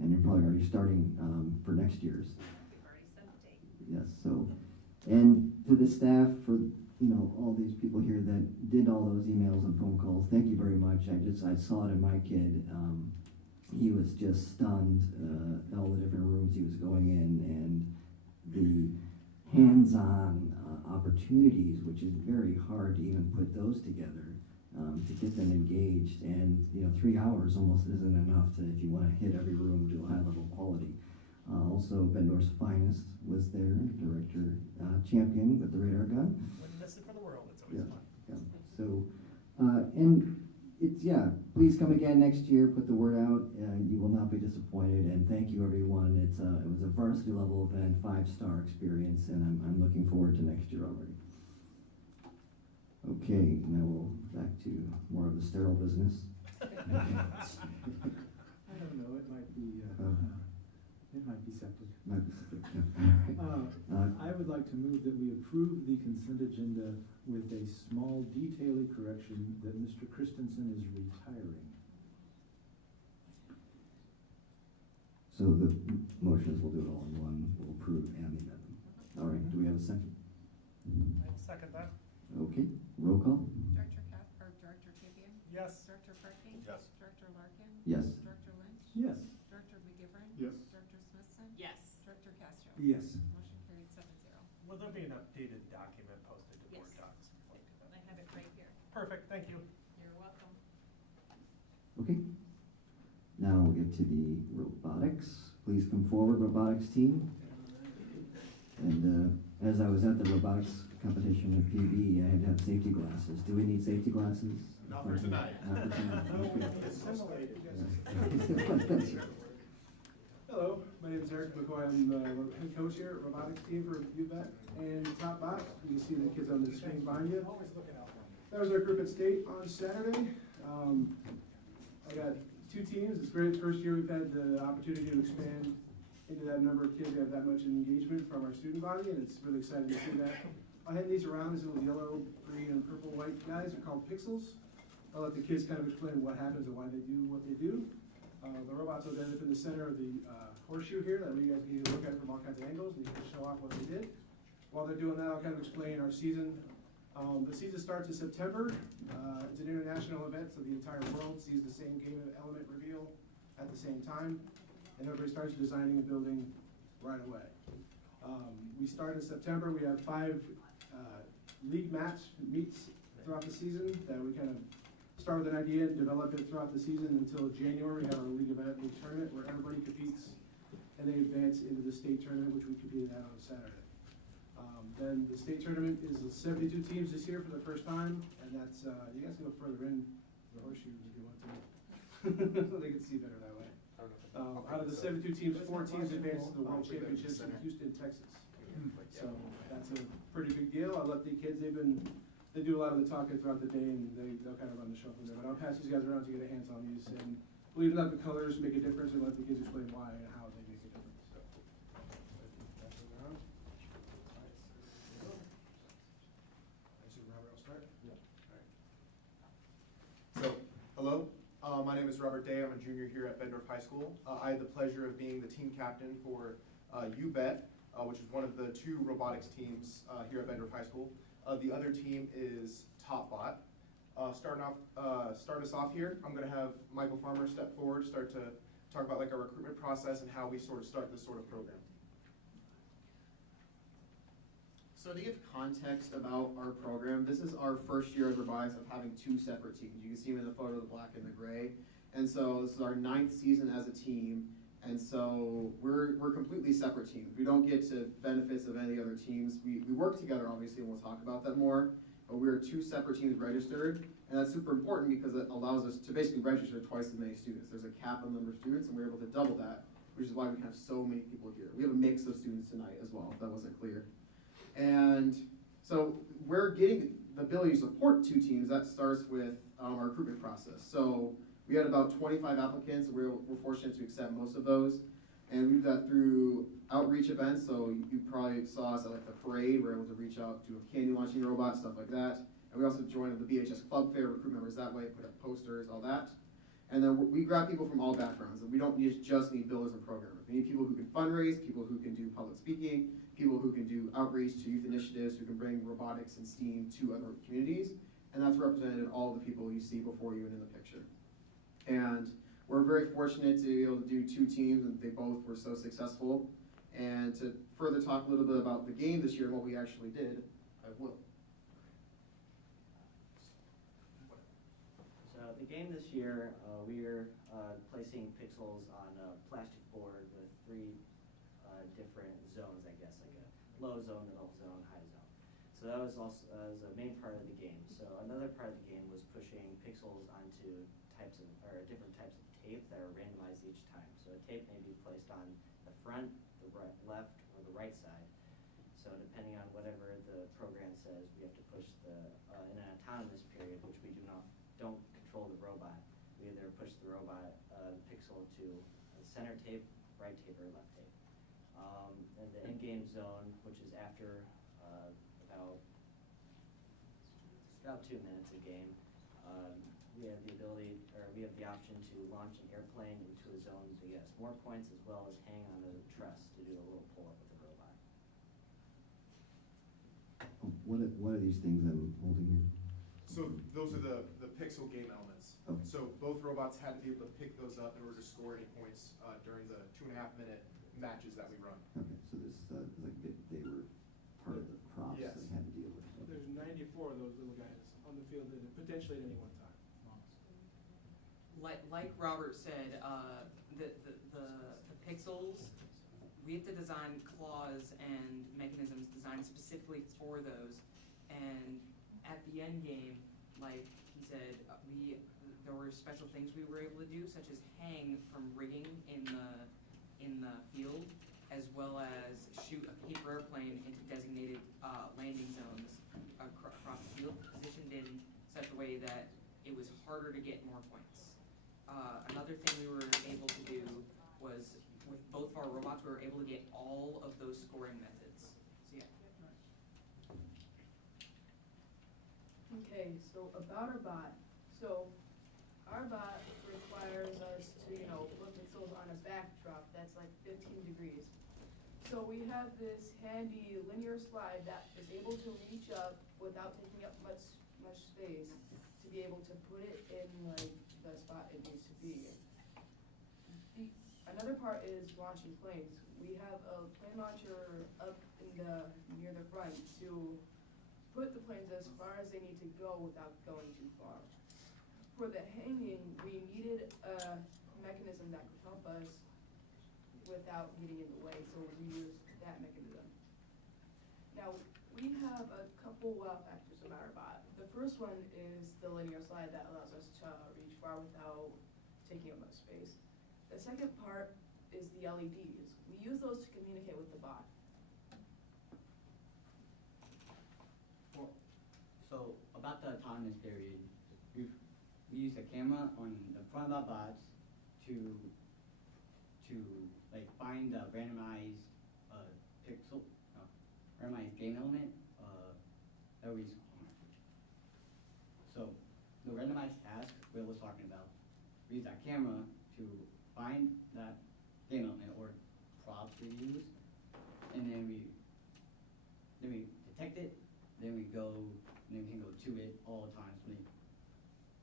and you're probably already starting for next year's. We've already set the date. Yes, so, and to the staff, for all these people here that did all those emails and phone calls, thank you very much. I saw it in my kid. He was just stunned at all the different rooms he was going in, and the hands-on opportunities, which is very hard to even put those together, to get them engaged. And 3 hours almost isn't enough if you want to hit every room to a high level quality. Also, Bettendorf's finest was there, Director Champion with the radar gun. Wouldn't miss it for the world. It's always fun. Yeah. So, and it's, please come again next year, put the word out, you will not be disappointed, and thank you everyone. It was a varsity level event, 5-star experience, and I'm looking forward to next year already. Okay, now we'll back to more of the sterile business. I don't know, it might be, Might be septic. Might be septic, yeah. All right. I would like to move that we approve the consent agenda with a small detailing correction that Mr. Christensen is retiring. So the motions, we'll do it all in one, we'll approve and the amendment. All right, do we have a second? I will second that. Okay, roll call? Director Director Tapian? Yes. Director Burkey? Yes. Director Larkin? Yes. Director Lynch? Yes. Director McGivern? Yes. Director Smithson? Yes. Director Castro? Yes. Motion carried 7-0. Will there be an updated document posted to board Yes. docs reflecting that? I have it right here. Perfect, thank you. You're welcome. Okay. Now we'll get to the robotics. Please come forward, robotics team. And as I was at the robotics competition at PB, I had to have safety glasses. Do we need safety glasses? Not for tonight. Not for tonight. Okay. Hello, my name is Eric McCoy. I'm the head coach here at robotics team for Bett and Top Box. You can see the kids on the screen behind you. That was our group at state on Saturday. I got 2 teams. It's great. First year we've had the opportunity to expand into that number of kids. We have that much engagement from our student body, and it's really exciting to see that. I hand these around. These little yellow, green, and purple, white guys are called pixels. I'll let the kids kind of explain what happens and why they do what they do. The robots will end up in the center of the horseshoe here. That way you guys can look at it from all kinds of angles and you can show off what they did. While they're doing that, I'll kind of explain our season. The season starts in September. It's an international event, so the entire world sees the same game element reveal at the same time. And everybody starts designing and building right away. We start in September. We have 5 league meets throughout the season that we kind of start with an idea and develop it throughout the season until January. We have our league event, league tournament, where everybody competes and they advance into the state tournament, which we competed at on Saturday. Then the state tournament is 72 teams this year for the first time, and that's, you guys can go further in the horseshoe if you want to, so they can see better that way. Out of the 72 teams, 4 teams advanced to the World Championships in Houston, Texas. So that's a pretty big deal. I let the kids, they do a lot of the talking throughout the day, and they'll kind of run the show from there. But I'll pass these guys around to get a hands on these, and believe it or not, the colors make a difference, and let the kids explain why and how they make a difference. So. So, hello, my name is Robert Day. I'm a junior here at Bett High School. I had the pleasure of being the team captain for Bett, which is one of the 2 robotics teams here at Bett High School. The other team is TopBot. Start us off here. I'm going to have Michael Farmer step forward, start to talk about like our recruitment process and how we sort of start this sort of program. So to give context about our program, this is our first year as robotics of having 2 separate teams. You can see them in the photo, the black and the gray. And so this is our 9th season as a team. And so we're completely separate teams. We don't get to benefits of any other teams. We work together, obviously, and we'll talk about that more. But we're 2 separate teams registered. And that's super important because it allows us to basically register twice as many students. There's a cap on the number of students, and we're able to double that, which is why we have so many people here. We have a mix of students tonight as well, if that wasn't clear. And so we're getting the ability to support 2 teams. That starts with our recruitment process. So we had about 25 applicants, and we're fortunate to accept most of those. And we do that through outreach events. So you probably saw us at like the parade. We're able to reach out to a candy launching robot, stuff like that. And we also joined the BHS Club Fair, recruit members that way, put up posters, all that. And then we grab people from all backgrounds. And we don't just need builders and programmers. We need people who can fundraise, people who can do public speaking, people who can do outreach to youth initiatives, who can bring robotics and STEAM to other communities. And that's represented in all the people you see before you and in the picture. And we're very fortunate to be able to do 2 teams, and they both were so successful. And to further talk a little bit about the game this year and what we actually did, I will. So the game this year, we're placing pixels on a plastic board with 3 different zones, I guess, like a low zone, middle zone, high zone. So that was also a main part of the game. So another part of the game was pushing pixels onto different types of tape that are randomized each time. So a tape may be placed on the front, the left, or the right side. So depending on whatever the program says, we have to push in an autonomous period, which we don't control the robot. We either push the robot, the pixel to the center tape, right tape, or left tape. And the in-game zone, which is after about 2 minutes a game, we have the ability, or we have the option to launch an airplane into a zone to get us more points, as well as hang on a truss to do a little pull-up with the robot. What are these things I'm holding here? So those are the pixel game elements. Okay. So both robots had to be able to pick those up in order to score any points during the 2.5-minute matches that we run. Okay, so this, like they were part of the crops Yes. they had to deal with. Okay. There's 94 of those little guys on the field at potentially at any one time. Like Robert said, the pixels, we have to design claws and mechanisms designed specifically for those. And at the end game, like he said, there were special things we were able to do, such as hang from rigging in the field, as well as shoot a paper airplane into designated landing zones across the field, positioned in such a way that it was harder to get more points. Another thing we were able to do was, with both of our robots, we were able to get all of those scoring methods. So yeah. Okay, so about our bot. So our bot requires us to, put pixels on a backdrop that's like 15 degrees. So we have this handy linear slide that is able to reach up without taking up much space to be able to put it in like the spot it needs to be. Another part is launching planes. We have a plane launcher up near the front to put the planes as far as they need to go without going too far. For the hanging, we needed a mechanism that could help us without getting in the way, so we used that mechanism. Now, we have a couple wow factors about our bot. The first one is the linear slide that allows us to reach far without taking up much space. The second part is the LEDs. We use those to communicate with the bot. So about the autonomous period, we use a camera on the front of our bots to like find the randomized randomized game element that we. So the randomized task Will was talking about, we use that camera to find that game element or props we use, and then we detect it, then we can go to it all the time.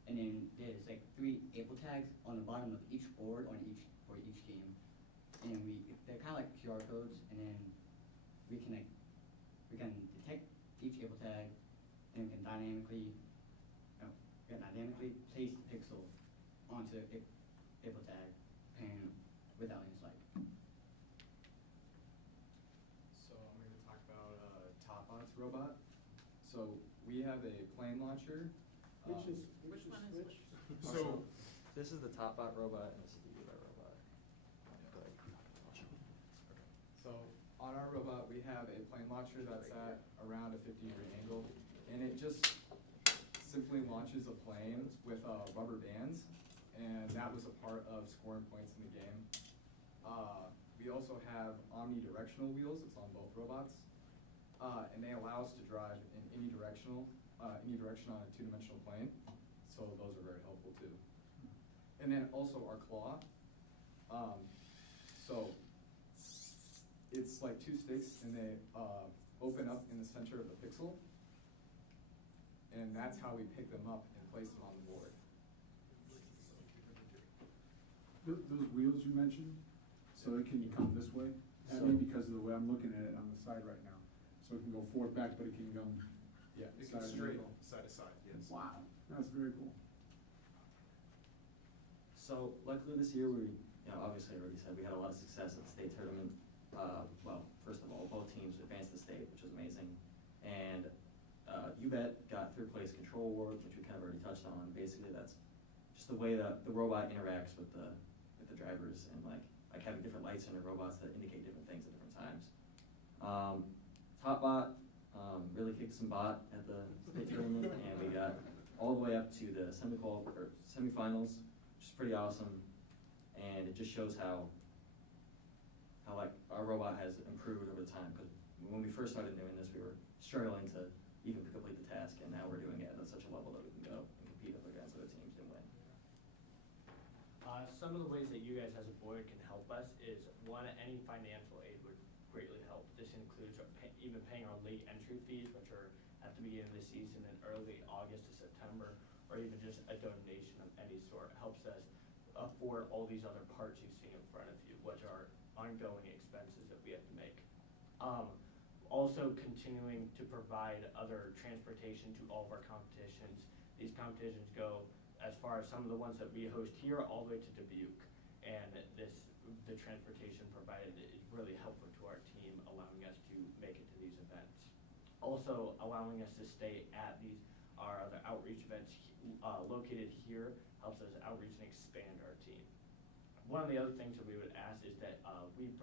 And then there's like 3 Able tags on the bottom of each board for each game, and they're kind of like QR codes, and then we can detect each Able tag, and we can dynamically place the pixel onto the Able tag, and without any slide. So I'm going to talk about TopBot's robot. So we have a plane launcher. Which one is which? So this is the TopBot robot, and this is the UBET robot. So on our robot, we have a plane launcher that's at around a 50-degree angle, and it just simply launches a plane with rubber bands, and that was a part of scoring points in the game. We also have omnidirectional wheels. It's on both robots, and they allow us to drive in any direction on a 2-dimensional plane. So those are very helpful too. And then also our claw. So it's like 2 sticks, and they open up in the center of the pixel, and that's how we pick them up and place them on the board. Those wheels you mentioned, so can you come this way? I mean, because of the way I'm looking at it on the side right now. So it can go forward, back, but it can go. Yeah, it side goes and straight middle. side to side, yes. Wow, that's very cool. So luckily this year obviously I already said we had a lot of success at the state tournament. Well, first of all, both teams advanced to state, which was amazing. And UBET got 3rd place control award, which we kind of already touched on. Basically that's just the way that the robot interacts with the drivers, and like having different lights in the robots that indicate different things at different times. TopBot really kicked some butt at the state tournament, and we got all the way up to the semifinals, which is pretty awesome. And it just shows how how like our robot has improved over time, because when we first started doing this, we were struggling to even complete the task, and now we're doing it at such a level that we can go and compete up against other teams and win. Some of the ways that you guys as a board can help us is, one, any financial aid would greatly help. This includes even paying our late entry fees, which are at the beginning of the season in early August to September, or even just a donation of any sort helps us afford all these other parts you see in front of you, which are ongoing expenses that we have to make. Also continuing to provide other transportation to all of our competitions. These competitions go as far as some of the ones that we host here all the way to Dubuque, and the transportation provided is really helpful to our team, allowing us to make it to these events. Also allowing us to stay at our other outreach events located here helps us outreach and expand our team. One of the other things that we would ask is that we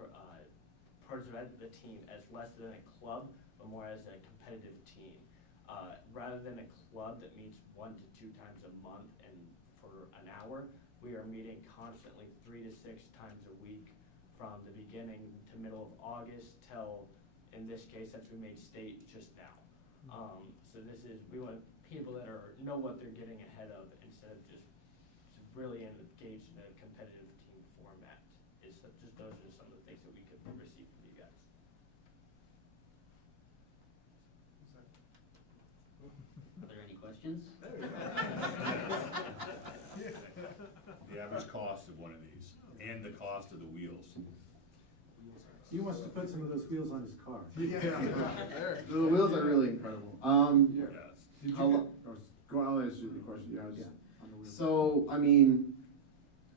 present the team as less than a club, but more as a competitive team. Rather than a club that meets 1 to 2 times a month and for an hour, we are meeting constantly 3 to 6 times a week from the beginning to middle of August till, in this case, since we made state just now. So we want people that know what they're getting ahead of instead of just really engaged in a competitive team format. Those are some of the things that we could receive from you guys. Are there any questions? The average cost of one of these, and the cost of the wheels. He wants to put some of those wheels on his car. The wheels are really incredible. Yes. Did you How lo- I'll answer the question, yeah, I was on the wheel. So, I mean,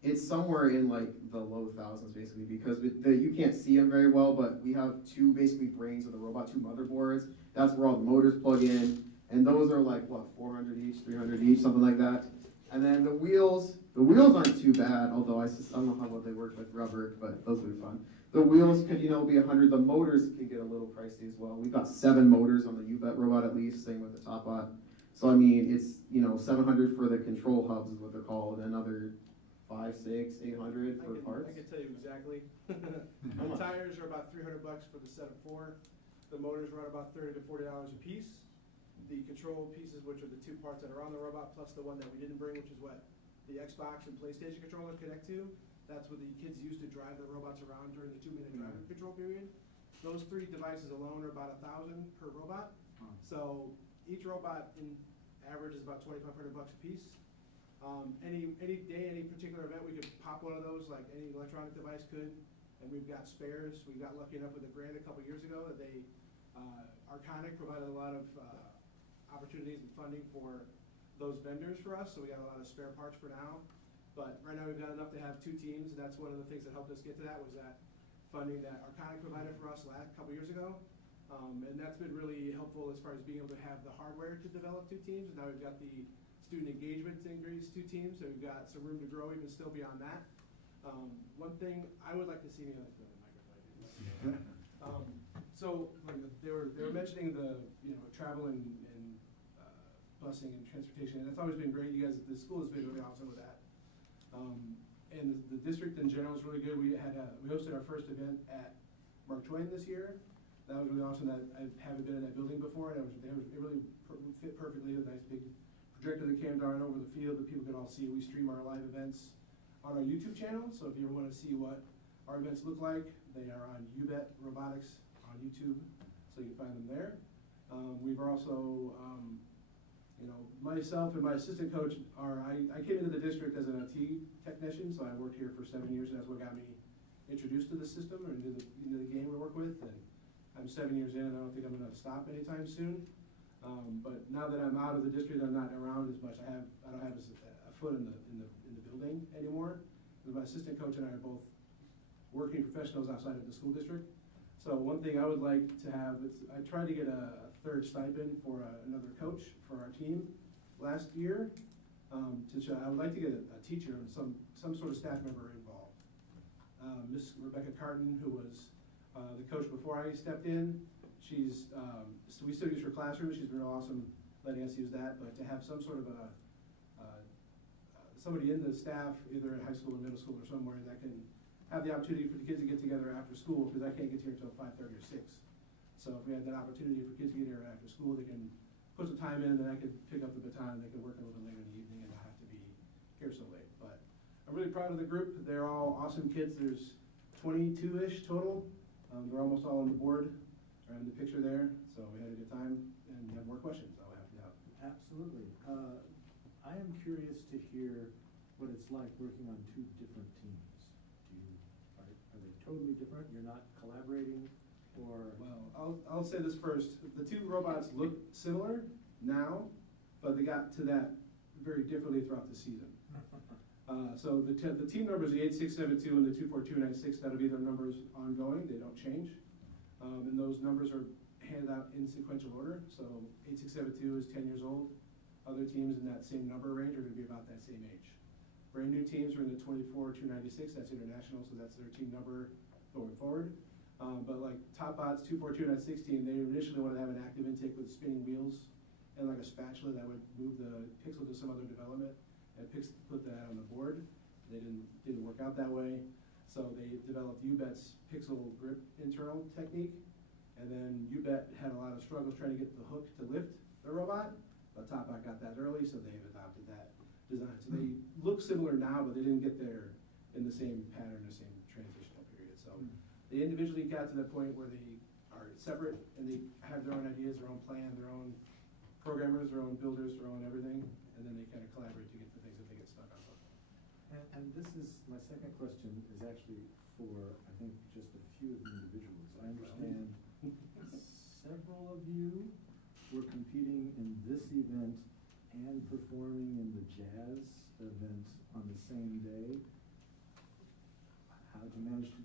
it's somewhere in like the low thousands basically, because you can't see them very well, but we have 2 basically brains of the robot, 2 motherboards. That's where all the motors plug in, and those are like, what, 400 each, 300 each, something like that. And then the wheels aren't too bad, although I don't know how well they work with rubber, but those would be fun. The wheels could, be 100. The motors can get a little pricey as well. We've got 7 motors on the U-Bet robot at least, same with the top bot. So I mean, it's, 700 for the control hubs is what they're called, and another 5, 6, 800 for parts. I can tell you exactly. The tires are about $300 for the set of 4. The motors run about $30 to $40 a piece. The control pieces, which are the 2 parts that are on the robot, plus the one that we didn't bring, which is what the Xbox and PlayStation controller connect to. That's what the kids use to drive the robots around during the 2-minute driving control period. Those 3 devices alone are about $1,000 per robot. So each robot in average is about $2,500 a piece. Any day, any particular event, we could pop one of those, like any electronic device could, and we've got spares. We got lucky enough with a grant a couple years ago that Arconic provided a lot of opportunities and funding for those vendors for us, so we got a lot of spare parts for now. But right now we've got enough to have 2 teams, and that's one of the things that helped us get to that, was that funding that Arconic provided for us a couple years ago. And that's been really helpful as far as being able to have the hardware to develop 2 teams. And now we've got the student engagement to increase 2 teams, so we've got some room to grow even still beyond that. One thing I would like to see, so they were mentioning the travel and busing and transportation, and that's always been great. You guys, the school has been really awesome with that. And the district in general is really good. We hosted our first event at Mark Twain this year. That was really awesome. That I haven't been in that building before, and it really fit perfectly. A nice big projector that came down over the field that people could all see. We stream our live events on our YouTube channel, so if you ever want to see what our events look like, they are on U-Bet Robotics on YouTube, so you can find them there. We've also, myself and my assistant coach I came into the district as an IT technician, so I worked here for 7 years, and that's what got me introduced to the system or into the game we work with. And I'm 7 years in, and I don't think I'm going to stop anytime soon. But now that I'm out of the district, I'm not around as much. I don't have a foot in the building anymore. My assistant coach and I are both working professionals outside of the school district. So one thing I would like to have is, I tried to get a 3rd stipend for another coach for our team last year. I would like to get a teacher and some sort of staff member involved. Miss Rebecca Carton, who was the coach before I stepped in, we still use her classroom. She's been real awesome letting us use that, but to have some sort of somebody in the staff, either at high school or middle school or somewhere, that can have the opportunity for the kids to get together after school, because I can't get here until 5:30 or 6. So if we had that opportunity for kids to get here after school, they can put some time in, and I could pick up the baton, and they could work a little bit later in the evening and not have to be here so late. But I'm really proud of the group. They're all awesome kids. There's 22-ish total. They're almost all on the board, or in the picture there. So we had a good time, and if you have more questions, I'll be happy to help. Absolutely. I am curious to hear what it's like working on two different teams. Are they totally different? You're not collaborating, or? Well, I'll say this first. The two robots look similar now, but they got to that very differently throughout the season. So the team numbers, the 8672 and the 24296, that'll be their numbers ongoing. They don't change. And those numbers are handed out in sequential order. So 8672 is 10 years old. Other teams in that same number range are going to be about that same age. Brand new teams are in the 24296. That's international, so that's their team number going forward. But like Top Bots 242.16, they initially wanted to have an active intake with spinning wheels and like a spatula that would move the pixel to some other development, and put that on the board. They didn't work out that way, so they developed Bett's pixel grip internal technique, and then Bett had a lot of struggles trying to get the hook to lift the robot, but Top Bot got that early, so they've adopted that design. So they look similar now, but they didn't get there in the same pattern, the same transitional period. So they individually got to the point where they are separate, and they have their own ideas, their own plan, their own programmers, their own builders, their own everything, and then they kind of collaborate to get the things that they get stuck on. And this is, my second question is actually for, I think, just a few of the individuals. I understand several of you were competing in this event and performing in the jazz event on the same day. How'd you manage to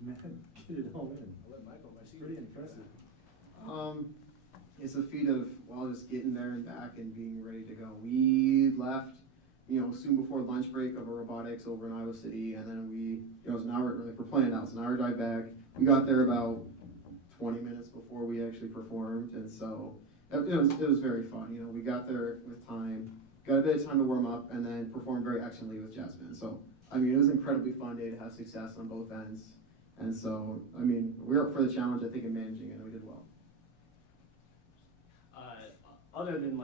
get it all in? I'll let Michael, It's pretty impressive. It's a feat of, well, just getting there and back and being ready to go. We left, soon before lunch break of a robotics over in Iowa City, and then it's an hour, like we're planning out, it's an hour drive back. We got there about 20 minutes before we actually performed, and so it was very fun. We got there with time, got a bit of time to warm up, and then performed very excellently with jazz band. So, it was an incredibly fun day to have success on both ends. And so, we're up for the challenge, I think, in managing it, and we did well. Other than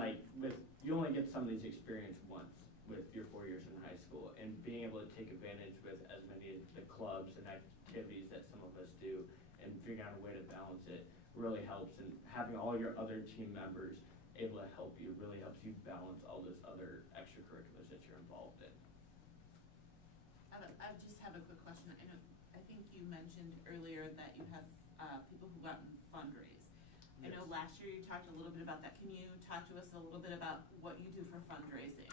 you only get some of these experience once with your 4 years in high school, and being able to take advantage with as many of the clubs and activities that some of us do, and figuring out a way to balance it really helps. And having all your other team members able to help you really helps you balance all those other extracurriculars that you're involved in. I just have a quick question. I think you mentioned earlier that you have people who go out and fundraise. I know last year you talked a little bit about that. Can you talk to us a little bit about what you do for fundraising?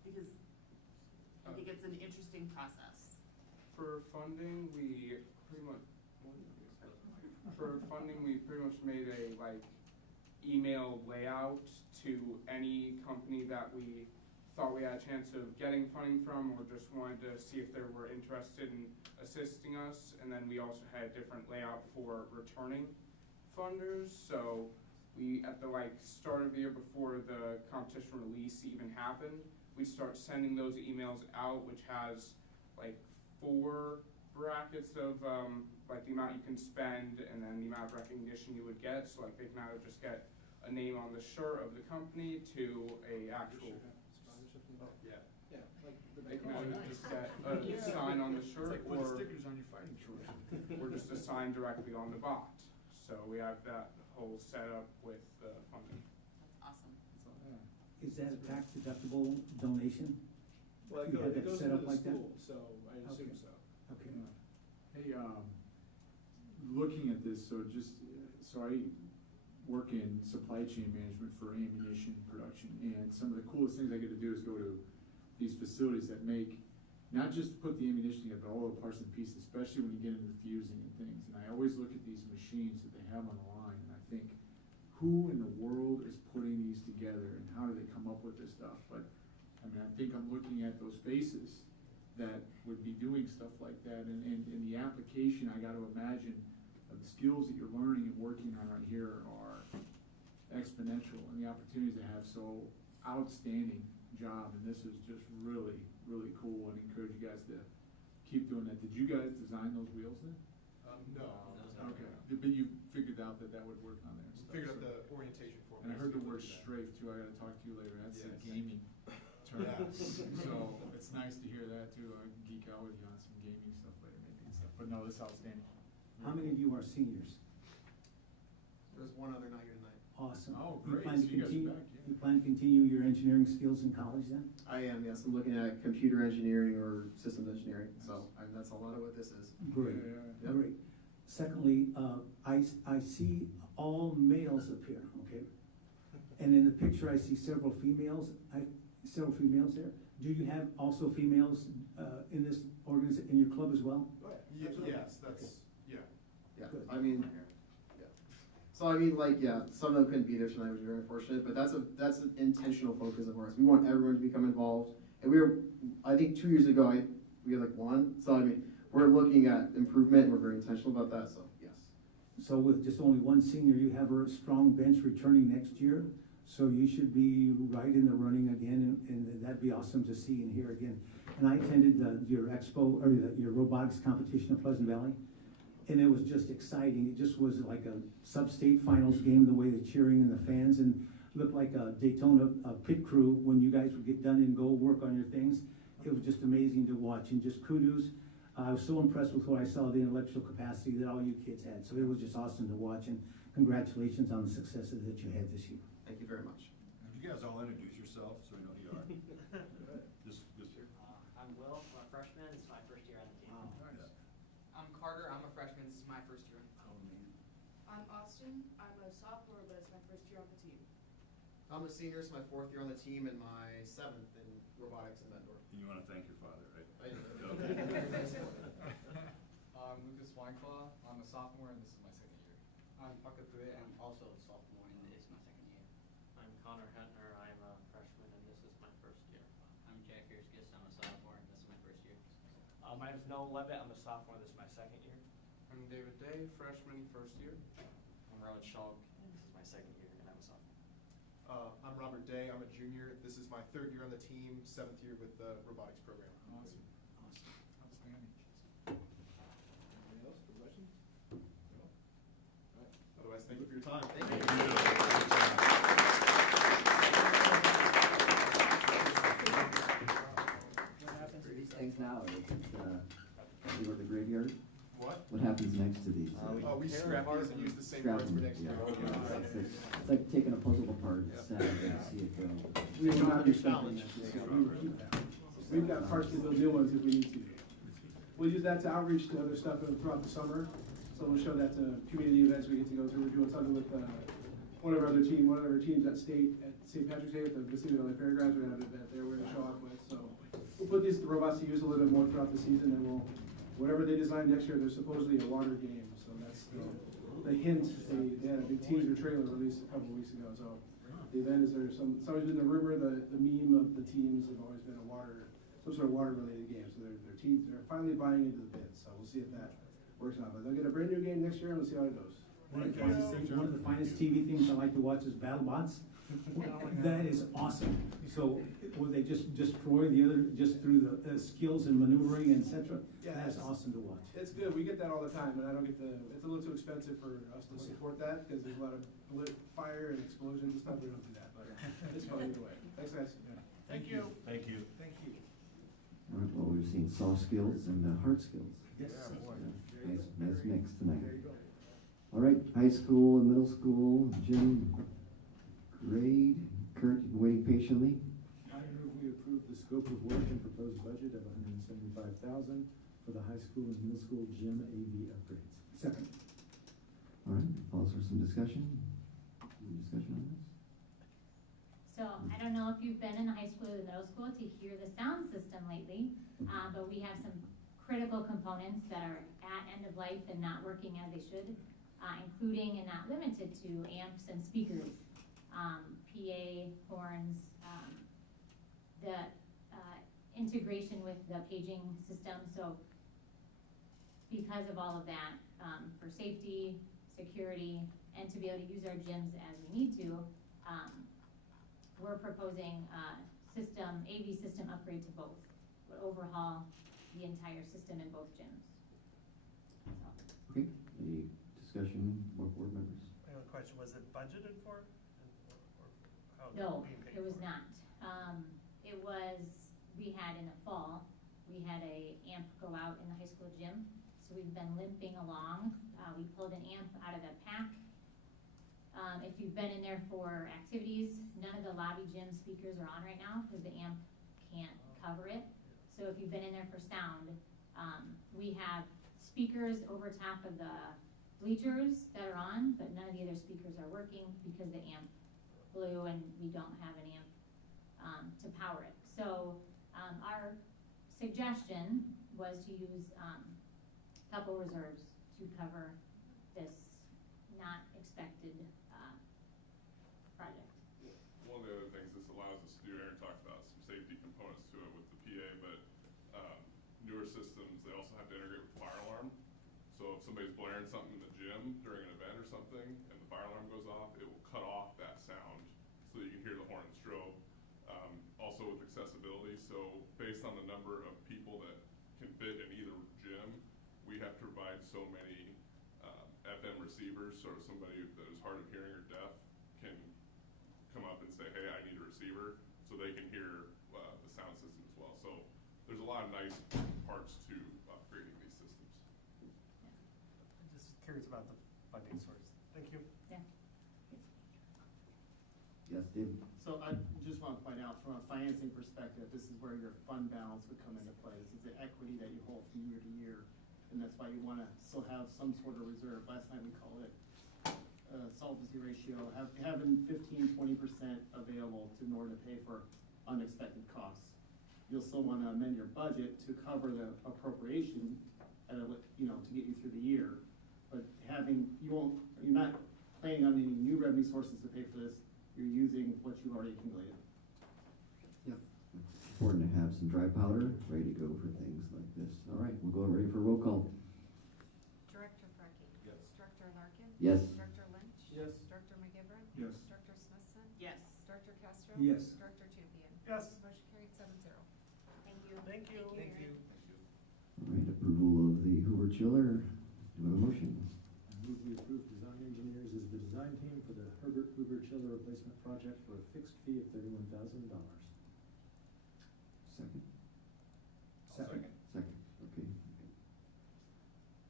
Because I think it's an interesting process. For funding, we pretty much made a email layout to any company that we thought we had a chance of getting funding from, or just wanted to see if they were interested in assisting us. And then we also had a different layout for returning funders. So we, at the start of the year before the competition release even happened, we start sending those emails out, which has 4 brackets of the amount you can spend and then the amount of recognition you would get. So they can either just get a name on the shirt of the company to a actual they can either just get a sign on the shirt, It's like put stickers on your fighting shorts. or just a sign directly on the bot. So we have that whole setup with the funding. That's awesome. Is that a tax deductible donation? Well, You had it that goes set to up the like that? school, so I assume Okay. so. Okay. Hey, looking at this, so I work in supply chain management for ammunition production, and some of the coolest things I get to do is go to these facilities that make, not just put the ammunition together, but all the parts and pieces, especially when you get into fusing and things. And I always look at these machines that they have on the line, and I think, who in the world is putting these together, and how do they come up with this stuff? But, I think I'm looking at those faces that would be doing stuff like that, and the application, I gotta imagine, of the skills that you're learning and working on right here are exponential, and the opportunities they have, so outstanding job, and this is just really, really cool, and encourage you guys to keep doing that. Did you guys design those wheels then? No. Okay, but you figured out that that would work on there and stuff. Figured out so- the orientation for me. And I heard the word Yeah. strafe too, I gotta talk to you later, that's a Yes. gaming term. Yeah. So it's nice to hear that too, I can geek out with you on some gaming stuff later maybe and stuff, but no, that's outstanding. How many of you are seniors? There's one other night here tonight. Awesome. Oh, You great. plan to So you guys are continue- back, yeah. You plan to continue your engineering skills in college then? I am, yes, I'm looking at computer engineering or systems engineering, so that's a lot of what this is. Great, Yep. great. Secondly, I see all males up here, okay? And in the picture, I see several females there. Do you have also females, in this in your club as well? Yes, that's, yeah. Yeah, Good. I mean, yeah. So I mean, like, yeah, some of them couldn't be there tonight, which is very unfortunate, but that's an intentional focus of ours. We want everyone to become involved. And I think 2 years ago, we had like one, so I mean, we're looking at improvement, and we're very intentional about that, so yes. So with just only one senior, you have a strong bench returning next year. So you should be right in the running again, and that'd be awesome to see and hear again. And I attended your expo, or your robotics competition in Pleasant Valley, and it was just exciting. It just was like a sub-state finals game, the way the cheering and the fans, and looked like a Daytona pit crew when you guys would get done and go work on your things. It was just amazing to watch, and just kudos. I was so impressed with what I saw, the intellectual capacity that all you kids had. So it was just awesome to watch, and congratulations on the successes that you had this year. Thank you very much. Could you guys all introduce yourselves so we know who you are? Just I'm Will, I'm a freshman, this is my first year on the team. nice. I'm Carter, I'm a freshman, this is my first year. Oh, man. I'm Austin, I'm a sophomore, but it's my first year on the team. I'm a senior, it's my 4th year on the team and my 7th in robotics and Bendorf. And you want to thank your father, right? I do. I'm Lucas Wineclaw, I'm a sophomore and this is my 2nd year. I'm Parker Pruitt, I'm also a sophomore and it's my second year. I'm Connor Hentner, I'm a freshman and this is my first year. I'm Jack Hirschkis, I'm a sophomore and this is my first year. My name's Noah Levitt, I'm a sophomore, this is my second year. I'm David Day, freshman, first year. I'm Robert Schulk, and this is my 2nd year, and I'm a sophomore. I'm Robert Day, I'm a junior. This is my 3rd year on the team, 7th year with the robotics program. Awesome, outstanding. Anybody else, for questions? No? All right. Otherwise, thank you for your time. What happens to these things now? You go to the graveyard? What? What happens next to these? We scrap these and use the same Scrap parts for them, next yeah. year. It's like taking a puzzle apart, it's sad to see it go. We will not be Challenge. stopping that. We've got parts to build new ones if we need to. We'll use that to outreach to other stuff throughout the summer. So we'll show that to community events we get to go to. We're doing something with one of our teams at St. Patrick's Day at the Mississippi Valley Fairgrounds. We're gonna have an event there we're gonna show off with. So we'll put these robots to use a little bit more throughout the season, and whatever they design next year, there's supposedly a water game. So that's the hint. They had a big teaser trailer released a couple of weeks ago. So the event is there's always been the rumor, the meme of the teams have always been some sort of water related game. So they're finally buying into the bid. So we'll see if that works out. But they'll get a brand new game next year and we'll see how it goes. One of the finest TV things I like to watch is BattleBots. That is awesome. So, will they just destroy the other, just through the skills and maneuvering, et cetera? Yeah, That's awesome to watch. It's good. We get that all the time, and I don't get it's a little too expensive for us to support that because there's a lot of fire and explosions and stuff. We don't do that, but it's fun either way. Thanks, guys. Thank you. Thank you. Thank you. All right, well, we've seen soft skills and hard skills. Yes. Nice mix tonight. There you go. All right, high school and middle school, gym grade. Kurt, you've been waiting patiently. I move we approve the scope of work and proposed budget of $175,000 for the high school and middle school gym AV upgrades. Second. All right, calls for some discussion. Any discussion on this? So I don't know if you've been in the high school or the middle school to hear the sound system lately, but we have some critical components that are at end of life and not working as they should, including and not limited to amps and speakers, PA, horns, the integration with the paging system. So because of all of that, for safety, security, and to be able to use our gyms as we need to, we're proposing AV system upgrade to both. We'll overhaul the entire system in both gyms. So, Okay, any discussion, more board members? I have a question, was it budgeted for? Or how is no, it being paid it was for? not. It was, we had in the fall, we had a amp go out in the high school gym. So we've been limping along. We pulled an amp out of the pack. If you've been in there for activities, none of the lobby gym speakers are on right now because the amp can't cover it. So if you've been in there for sound, we have speakers over top of the bleachers that are on, but none of the other speakers are working because the amp blew and we don't have an amp to power it. So our suggestion was to use couple reserves to cover this not expected project. One of the other things this allows us to do, Aaron talked about some safety components to it with the PA, but newer systems, they also have to integrate with fire alarm. So if somebody's blaring something in the gym during an event or something and the fire alarm goes off, it will cut off that sound so that you can hear the horn and strobe. Also with accessibility, so based on the number of people that can fit in either gym, we have to provide so many FM receivers, so if somebody that is hard of hearing or deaf can come up and say, hey, I need a receiver, so they can hear the sound system as well. So there's a lot of nice parts to upgrading these systems. I'm just curious about the funding source. Thank you. Yeah. Yes, Dave? So I just want to point out, from a financing perspective, this is where your fund balance would come into play. This is the equity that you hold from year to year, and that's why you want to still have some sort of reserve. Last night we called it solvency ratio, having 15-20% available in order to pay for unexpected costs. You'll still want to amend your budget to cover the appropriation, to get you through the year. But you're not planning on any new revenue sources to pay for this. You're using what you've already accumulated. Yep. It's important to have some dry powder ready to go for things like this. All right, we'll go ready for roll call. Director Frecky. Yes. Director Larkin. Yes. Director Lynch. Yes. Director McGivern. Yes. Director Smithson. Yes. Director Castro. Yes. Director Champion. Yes. Motion carried 7-0. Thank you. Thank you. Thank you. All right, approval of the Hoover chiller. Do we have a motion? I move we approve Design Engineers as the design team for the Herbert Hoover chiller replacement project for a fixed fee of $31,000. Second? Second. Second, okay.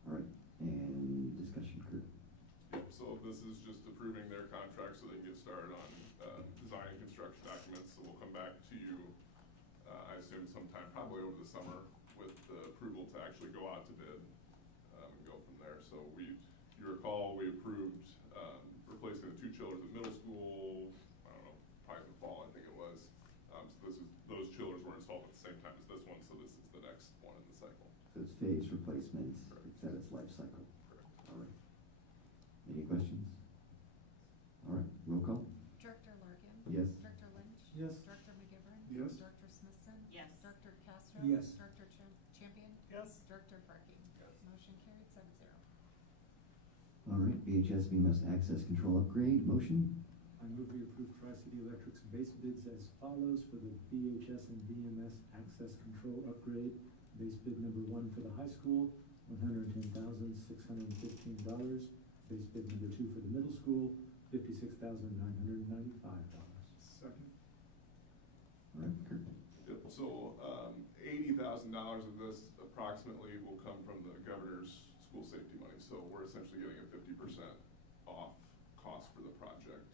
All right, and discussion, Kurt? Yep, so this is just approving their contract so they can get started on design and construction documents. So we'll come back to you, I assume sometime probably over the summer with the approval to actually go out to bid and go from there. So you recall, we approved replacing the 2 chillers at middle school, I don't know, probably in the fall, I think it was. So those chillers were installed at the same time as this one, so this is the next one in the cycle. So it's phased replacement, Correct. it's at its life cycle. Correct. All right. Any questions? All right, roll call? Director Larkin. Yes. Director Lynch. Yes. Director McGivern. Yes. Director Smithson. Yes. Director Castro. Yes. Director Champion. Yes. Director Frecky. Yes. Motion carried 7-0. All right, BHS BMS access control upgrade, motion? I move we approve Tri-City Electric's base bids as follows for the BHS and BMS access control upgrade. Base bid number 1 for the high school, $110,615. Base bid number 2 for the middle school, $56,995. Second? All right, Kurt? Yep, so $80,000 of this approximately will come from the governor's school safety money. So we're essentially getting a 50% off cost for the project.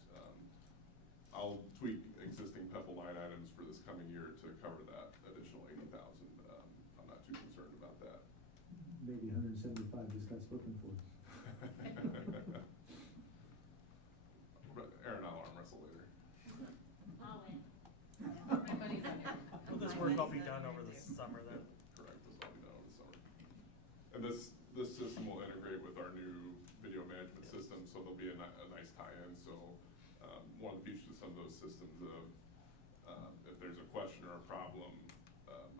I'll tweak existing PEPAL line items for this coming year to cover that additional $80,000. I'm not too concerned about that. Maybe 175 just got spoken for. But Aaron, I'll arm wrestle later. All in. Everybody's on here. Will this work all be done over the summer then? Correct, this will all be done over the summer. And this system will integrate with our new video management system, so there'll be a nice tie-in. So one of the features of some of those systems if there's a question or a problem,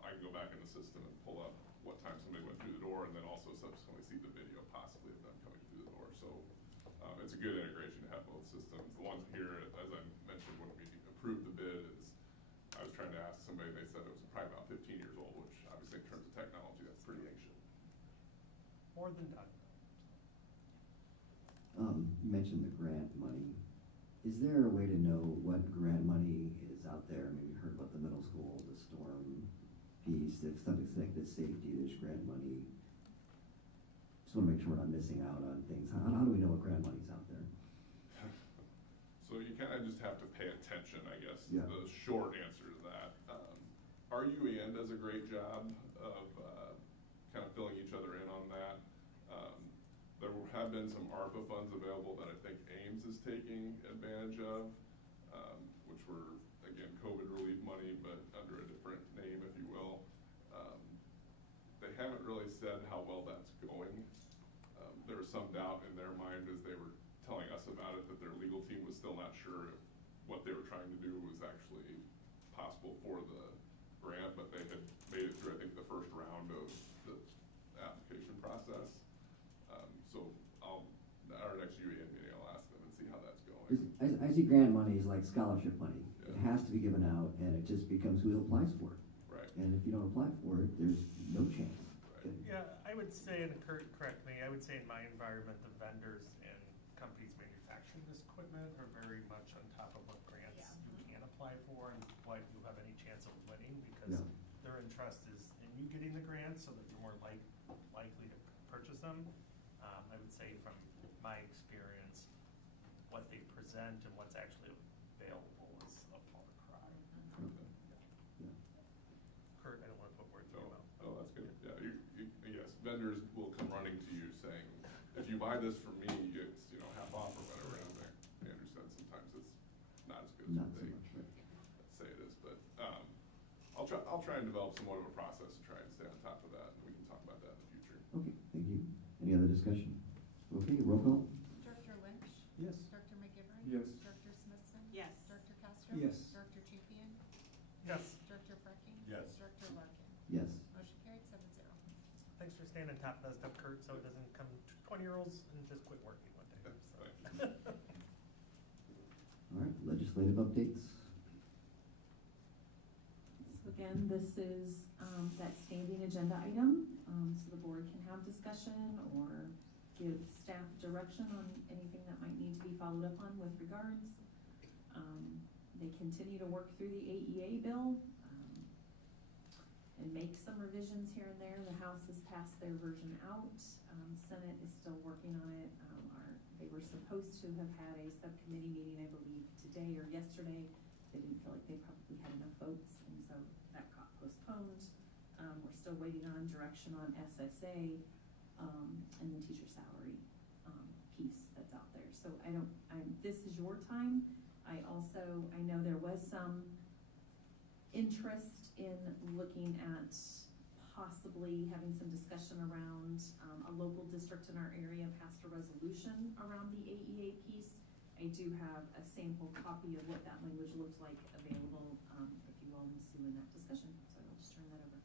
I can go back in the system and pull up what time somebody went through the door and then also subsequently see the video possibly of them coming through the door. So it's a good integration to have both systems. The ones here, as I mentioned when we approved the bid, is I was trying to ask somebody, they said it was probably about 15 years old, which obviously in terms of technology, more than done. You mentioned the grant money. Is there a way to know what grant money is out there? I mean, we heard about the middle school, the storm piece. If something's like this safety, there's grant money. Just want to make sure we're not missing out on things. How do we know what grant money's out there? So you kind of just have to pay attention, I guess, Yeah. the short answer to that. Our UAN does a great job of kind of filling each other in on that. There have been some ARPA funds available that I think Ames is taking advantage of, which were, again, COVID relief money, but under a different name, if you will. They haven't really said how well that's going. There was some doubt in their mind as they were telling us about it that their legal team was still not sure if what they were trying to do was actually possible for the grant, but they had made it through, I think, the first round of the application process. So our next UAN meeting, I'll ask them and see how that's going. I see grant money is like scholarship money. It has to be given out, and it just becomes who applies for it. Right. And if you don't apply for it, there's no chance. Right. Yeah, I would say, and Kurt, correct me, I would say in my environment, the vendors and companies manufacturing this equipment are very much on top of what grants you can apply for and what you have any chance of winning, because their interest is in you getting the grants so that you're more likely to purchase them. I would say from my experience, what they present and what's actually available is a far cry. Kurt, I don't want to put words in your mouth. Oh, that's good. Yeah, yes, vendors will come running to you saying, if you buy this from me, it's, half off or whatever. And they understand sometimes it's not as good as what they say it is. But I'll try and develop somewhat of a process to try and stay on top of that, and we can talk about that in the future. Okay, thank you. Any other discussion? Okay, roll call. Director Lynch? Yes. Director McGivern? Yes. Director Smithson? Yes. Director Castro? Yes. Director Champion? Yes. Director Frecking? Yes. Director Larkin? Yes. Motion carried 7-0. Thanks for staying on top of that stuff, Kurt, so it doesn't come 20-year-olds and just quit working one day. So. All right, legislative updates. So again, this is that standing agenda item, so the board can have discussion or give staff direction on anything that might need to be followed up on with regards. They continue to work through the AEA bill and make some revisions here and there. The House has passed their version out. Senate is still working on it. They were supposed to have had a subcommittee meeting, I believe, today or yesterday. They didn't feel like they probably had enough votes, and so that got postponed. We're still waiting on direction on SSA and the teacher salary piece that's out there. So this is your time. I know there was some interest in looking at possibly having some discussion around a local district in our area passed a resolution around the AEA piece. I do have a sample copy of what that language looked like available if you all want to see in that discussion. So I'll just turn that over.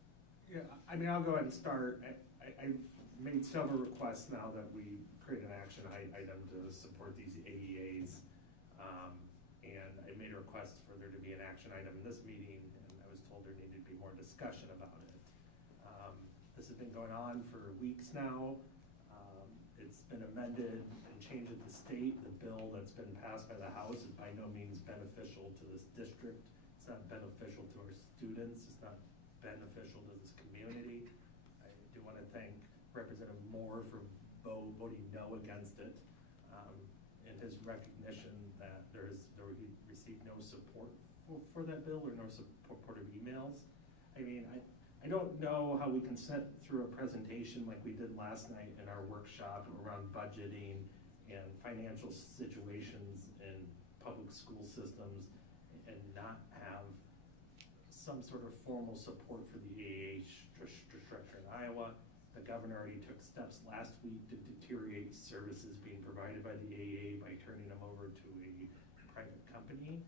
Yeah, I mean, I'll go ahead and start. I've made several requests now that we create an action item to support these AEAs. And I made a request for there to be an action item in this meeting, and I was told there needed to be more discussion about it. This has been going on for weeks now. It's been amended and changed at the state. The bill that's been passed by the House is by no means beneficial to this district. It's not beneficial to our students. It's not beneficial to this community. I do want to thank Representative Moore for voting no against it, in his recognition that he received no support for that bill or no supportive emails. I mean, I don't know how we can sit through a presentation like we did last night in our workshop around budgeting and financial situations in public school systems and not have some sort of formal support for the AAA structure in Iowa. The governor already took steps last week to deteriorate services being provided by the AAA by turning them over to a private company.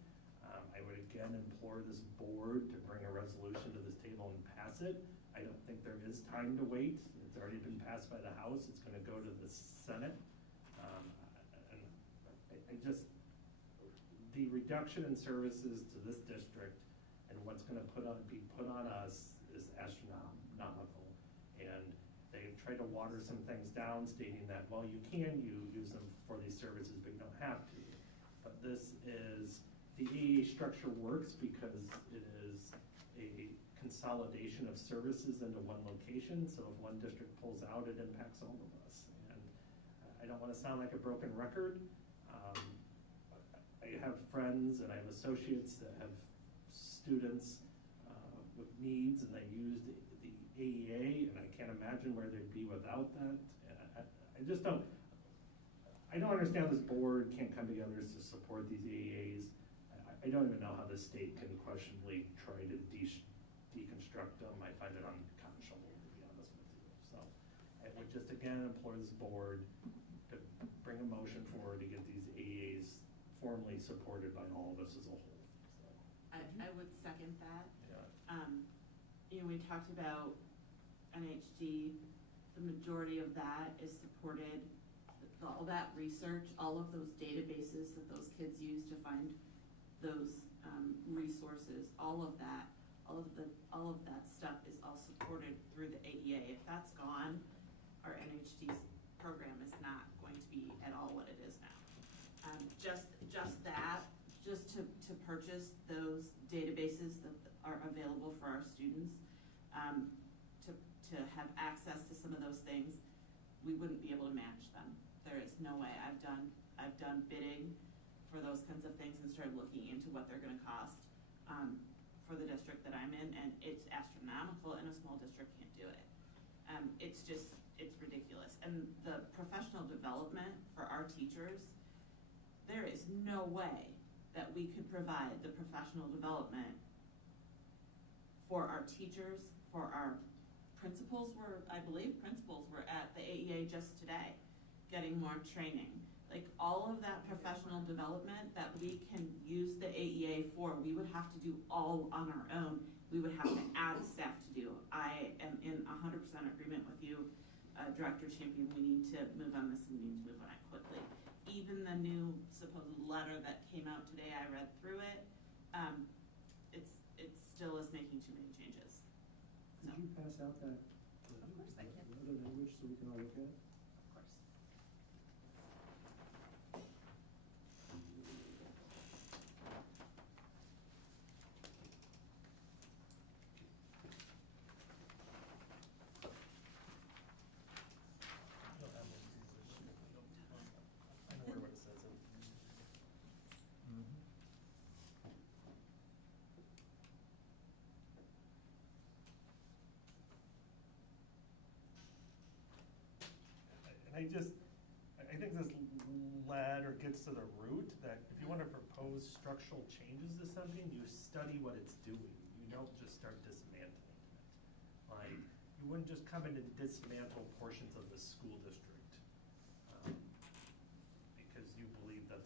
I would again implore this board to bring a resolution to this table and pass it. I don't think there is time to wait. It's already been passed by the House. It's going to go to the Senate. And the reduction in services to this district and what's going to be put on us is astronomical. And they've tried tried to water some things down, stating that, well, you can use them for these services, but you don't have to. But this is, the AEA structure works because it is a consolidation of services into one location, so if one district pulls out, it impacts all of us. And I don't wanna sound like a broken record. I have friends and I have associates that have students with needs, and they use the AEA, and I can't imagine where they'd be without that. I just don't, I don't understand this board can't come together to support these AEAs. I don't even know how the state can questionably try to deconstruct them. I find it unconscionable, to be honest with you. So I would just again implore this board to bring a motion forward to get these AEAs formally supported by all of us as a whole. So. I would second that. Yeah. You know, we talked about NHD, the majority of that is supported, all that research, all of those databases that those kids use to find those resources, all of that stuff is all supported through the AEA. If that's gone, our NHD program is not going to be at all what it is now. Just to purchase those databases that are available for our students, to have access to some of those things, we wouldn't be able to manage them. There is no way. I've done bidding for those kinds of things and started looking into what they're gonna cost for the district that I'm in, and it's astronomical, and a small district can't do it. It's ridiculous. And the professional development for our teachers, there is no way that we could provide the professional development for our teachers, for our principals I believe principals were at the AEA just today, getting more training. Like all of that professional development that we can use the AEA for, we would have to do all on our own. We would have to add staff to do. I am in 100% agreement with you, Director Champion. We need to move on this, and we need to move on it quickly. Even the new supposed letter that came out today, I read through it. It still is making too many changes. Could you pass out that Of course I can. other language so we can all look at it? Of course. I know what it says. And I think this led or gets to the root that if you want to propose structural changes to something, you study what it's doing. You don't just start dismantling it. Like, you wouldn't just come in and dismantle portions of the school district because you believe that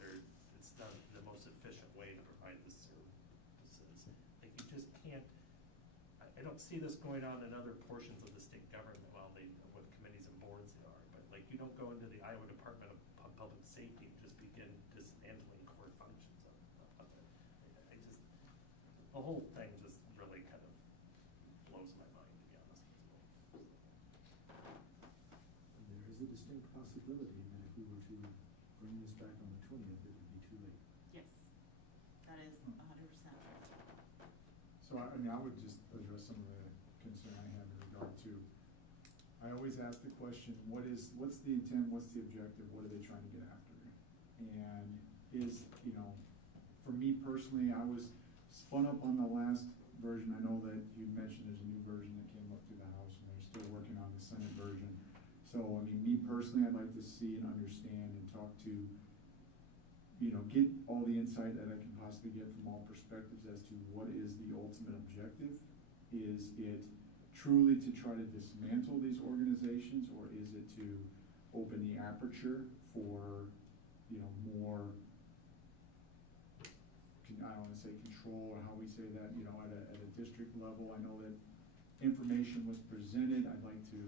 it's not the most efficient way to provide the services. Like, you just can't, I don't see this going on in other portions of the state government, well, with committees and boards they are, but like, you don't go into the Iowa Department of Public Safety and just begin dismantling core functions of it. The whole thing just really kind of blows my mind, to be honest with you. And there is a distinct possibility that if we were to bring this back on the 20th, it would be too late. Yes, that is 100% true. So I mean, I would just address some of the concern I have in regard to, I always ask the question, what's the intent, what's the objective, what are they trying to get after? And for me personally, I was spun up on the last version. I know that you mentioned there's a new version that came up through the House, and they're still working on the Senate version. So, I mean, me personally, I'd like to see and understand and talk to, get all the insight that I can possibly get from all perspectives as to what is the ultimate objective. Is it truly to try to dismantle these organizations, or is it to open the aperture for, more, I don't want to say control, or how we say that, at a district level? I know that information was presented. I'd like to,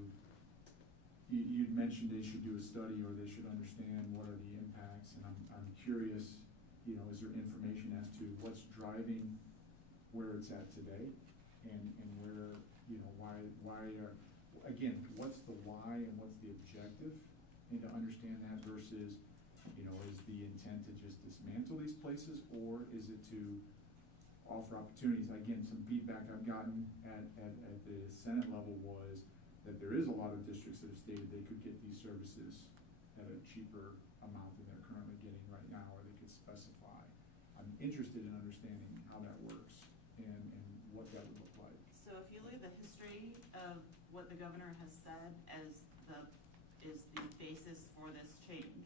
you'd mentioned they should do a study, or they should understand what are the impacts, and I'm curious, is there information as to what's driving where it's at today, and where, again, what's the why and what's the objective? And to understand that versus, you know, is the intent to just dismantle these places, or is it to offer opportunities? Again, some feedback I've gotten at the Senate level was that there is a lot of districts that have stated they could get these services at a cheaper amount than they're currently getting right now, or they could specify. I'm interested in understanding how that works and what that would look like. So if you look at the history of what the governor has said is the basis for this change,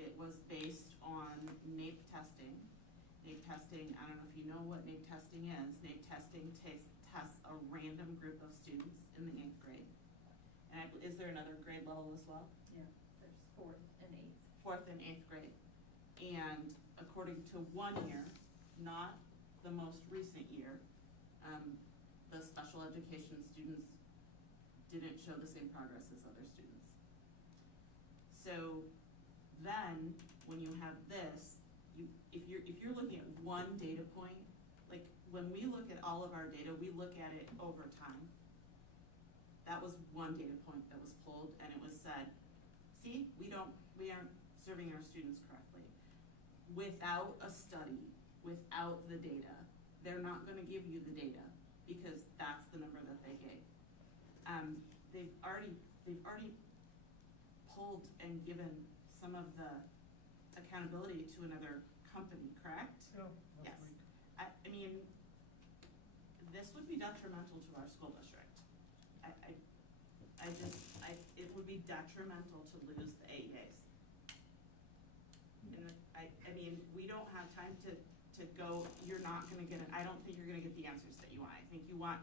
it was based on NAEP testing. NAEP testing, I don't know if you know what NAEP testing is. NAEP testing tests a random group of students in the 8th grade. And is there another grade level as well? Yeah, there's 4th and 8th. 4th and 8th grade. And according to 1 year, not the most recent year, the special education students didn't show the same progress as other students. So then, when you have this, if you're looking at one data point, like when we look at all of our data, we look at it over time. That was one data point that was pulled, and it was said, see, we aren't serving our students correctly. Without a study, without the data, they're not gonna give you the data because that's the number that they gave. They've already pulled and given some of the accountability to another company, correct? Yeah, Yes. I mean, this would be detrimental to our school district. It would be detrimental to lose the AEAs. And I mean, we don't have time to go, you're not gonna get I don't think you're gonna get the answers that you want. I think you want,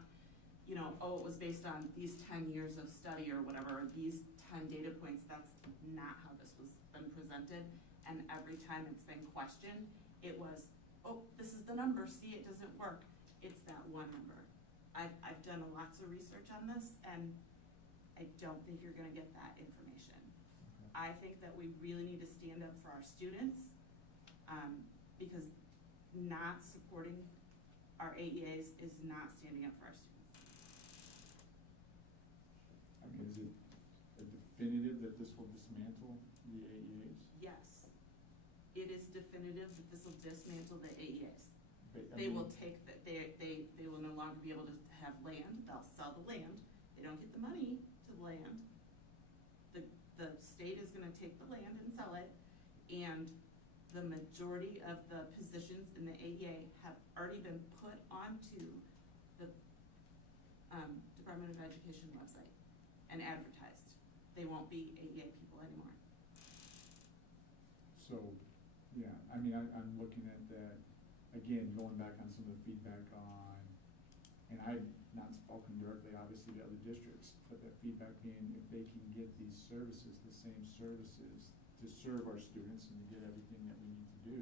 you know, oh, it was based on these 10 years of study or whatever, these 10 data points. That's not how this was been presented. And every time it's been questioned, it was, oh, this is the number, see, it doesn't work. It's that one number. I've done lots of research on this, and I don't think you're gonna get that information. I think that we really need to stand up for our students, because not supporting our AEAs is not standing up for our students. I mean, is it a definitive that this will dismantle the AEAs? Yes, it is definitive that this will dismantle the AEAs. But, They will take they will no longer be able to have land. They'll sell the land. They don't get the money to the land. The state is gonna take the land and sell it, and the majority of the positions in the AEA have already been put onto the Department of Education website and advertised. They won't be AEA people anymore. So, yeah, I mean, I'm looking at that, again, going back on some of the feedback on, and I've not spoken directly, obviously, to other districts, but that feedback being if they can get these services, the same services, to serve our students and to get everything that we need to do,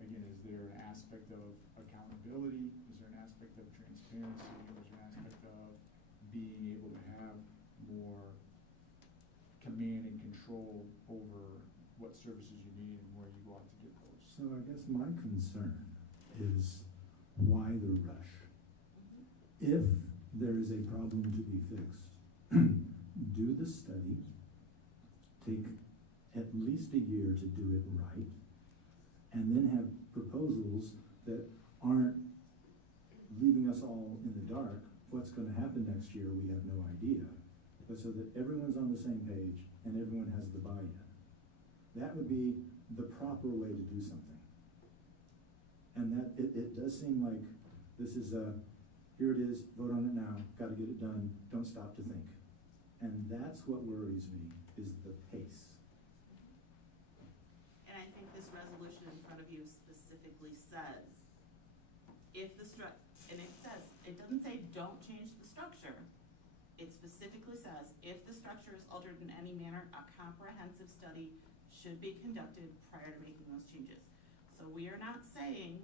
again, is there an aspect of accountability? Is there an aspect of transparency? Is there an aspect of being able to have more command and control over what services you need and where you go out to get those? So I guess my concern is why the rush? If there is a problem to be fixed, do the study, take at least a year to do it right, and then have proposals that aren't leaving us all in the dark. What's gonna happen next year, we have no idea. But so that everyone's on the same page and everyone has the buy-in. That would be the proper way to do something. And that, it does seem like this is here it is, vote on it now, gotta get it done, don't stop to think. And that's what worries me, is the pace. And I think this resolution in front of you specifically says, if the and it doesn't say don't change the structure. It specifically says, if the structure is altered in any manner, a comprehensive study should be conducted prior to making those changes. So we are not saying,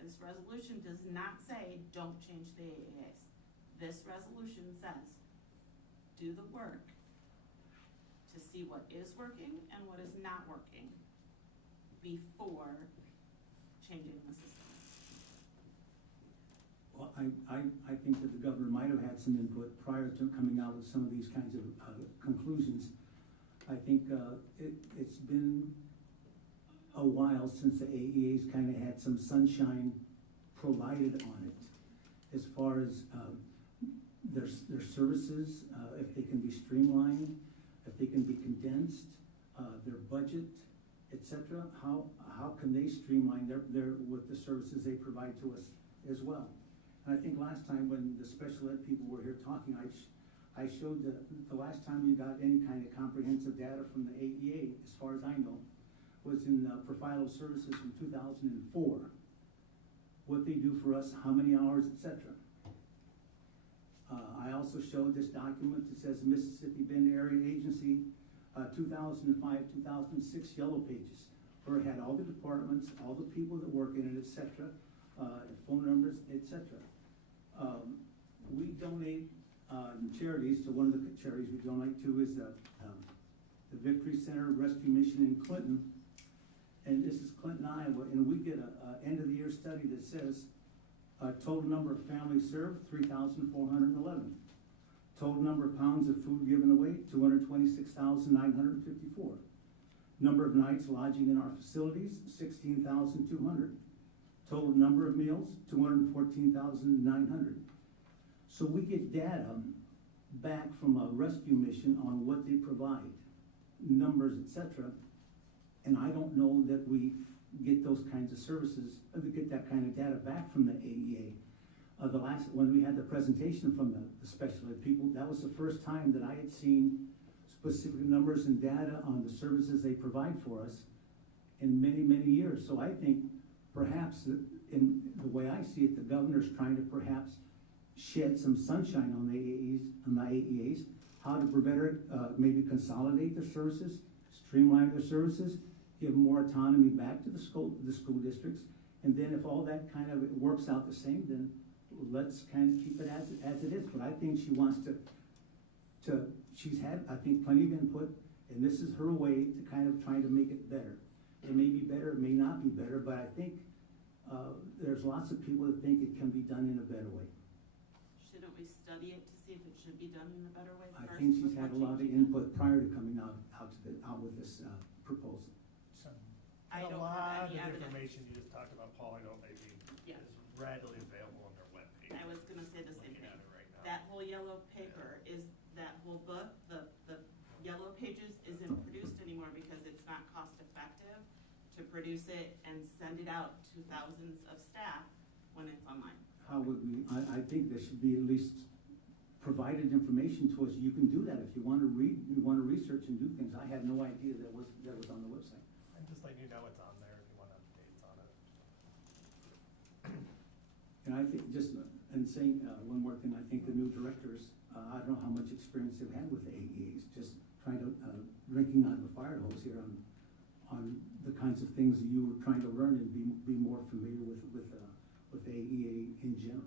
this resolution does not say don't change the AAAs. This resolution says, do the work to see what is working and what is not working before changing the system. Well, I think that the governor might have had some input prior to coming out with some of these kinds of conclusions. I think it's been a while since the AEA's kind of had some sunshine provided on it, as far as their services, if they can be streamlined, if they can be condensed, their budget, etc. How can they streamline their with the services they provide to us as well? And I think last time when the special ed people were here talking, I showed the last time we got any kind of comprehensive data from the AEA, as far as I know, was in Profilo Services from 2004. What they do for us, how many hours, etc. I also showed this document that says Mississippi Bend Area Agency 2005-2006 yellow pages, where it had all the departments, all the people that work in it, etc., phone numbers, etc. We donate charities. To one of the charities we donate to is the Victory Center Rescue Mission in Clinton, and this is Clinton, Iowa, and we get a end of the year study that says total number of families served 3,411. Total number of pounds of food given away, 226,954. Number of nights lodging in our facilities, 16,200. Total number of meals, 214,900. So we get data back from a rescue mission on what they provide, numbers, etc. And I don't know that we get those kinds of services, get that kind of data back from the AEA. When we had the presentation from the special ed people, that was the first time that I had seen specific numbers and data on the services they provide for us in many, many years. So I think perhaps, in the way I see it, the governor's trying to perhaps shed some sunshine on the AEAs, how to better maybe consolidate their services, streamline their services, give more autonomy back to the school districts, and then if all that kind of works out the same, then let's kind of keep it as it is. But I think she wants she's had, I think, plenty of input, and this is her way to kind of try to make it better. It may be better, it may not be better, but I think there's lots of people that think it can be done in a better way. Shouldn't we study it to see if it should be done in a better way I first? think she's had a lot of before changing it? input prior to coming out with this proposal. I A don't lot have any of evidence. information you just talked about, Paul, I know maybe Yeah. is readily available on their webpage. I was gonna say the same Looking thing. at it right now. That whole yellow paper that whole book, the yellow pages isn't produced anymore because it's not cost effective to produce it and send it out to thousands of staff when it's online. How would we, I think there should be at least provided information to us. You can do that if you want to read, you want to research and do things. I had no idea that was on the website. I'm just letting you know it's on there if you want updates on it. And I think and saying one more thing, I think the new directors, I don't know how much experience they've had with the AEAs, just trying to, drinking out of a fire hose here on the kinds of things that you were trying to learn and be more familiar with AEA in general.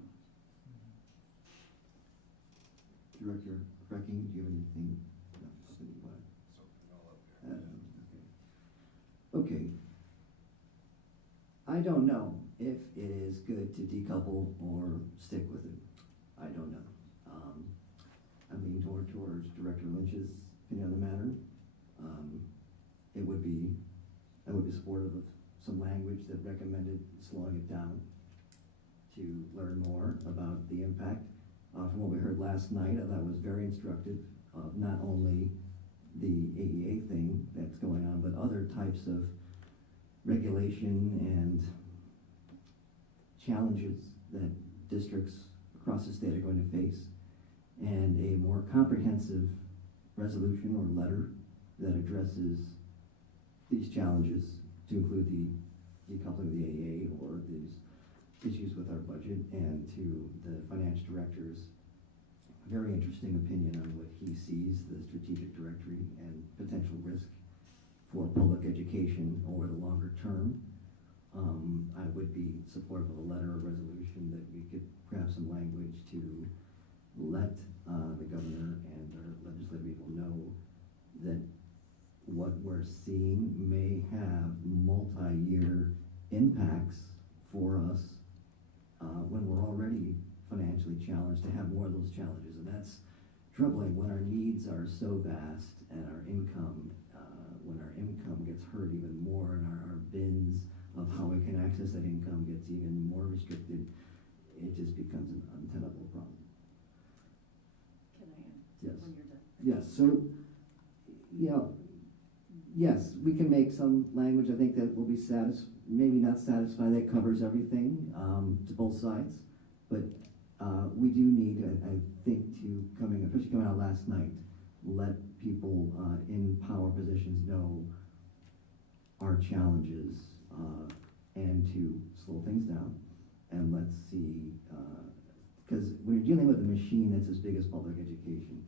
Director Frecking, do you have anything? No, just thinking about it. Okay. I don't know if it is good to decouple or stick with it. I don't know. I'm leaning towards Director Lynch's opinion on the matter. I would be supportive of some language that recommended slowing it down to learn more about the impact. From what we heard last night, that was very instructive of not only the AEA thing that's going on, but other types of regulation and challenges that districts across the state are going to face, and a more comprehensive resolution or letter that addresses these challenges, to include the decoupling of the AEA or these issues with our budget, and to the finance director's very interesting opinion on what he sees the strategic directory and potential risk for public education over the longer term. I would be supportive of a letter or resolution that we could craft some language to let the governor and our legislative people know that what we're seeing may have multi-year impacts for us when we're already financially challenged to have more of those challenges, and that's troubling when our needs are so vast and our income, when our income gets hurt even more and our bins of how we can access that income gets even more restricted, it just becomes an untenable problem. Can I Yes. when you're done? Yes, so, yes, we can make some language, I think, that will be maybe not satisfied, that covers everything, to both sides. But, we do need, I think, especially coming out last night, let people, in power positions know our challenges, and to slow things down. And let's see, because when you're dealing with a machine that's as big as public education,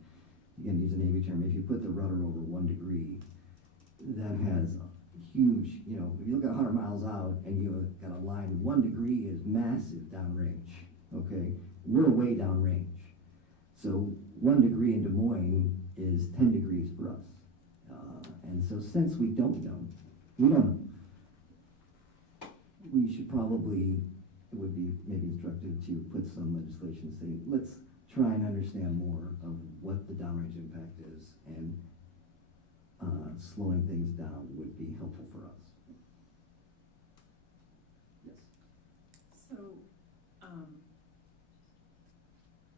again, use a Navy term, if you put the rudder over 1 degree, that has huge, if you look at 100 miles out and you've got a line, 1 degree is massive downrange, okay? We're way downrange. So 1 degree in Des Moines is 10 degrees for us. And so since we don't know, we should probably, it would be maybe instructive to put some legislation, say, let's try and understand more of what the downrange impact is, and slowing things down would be helpful for us. Yes. So,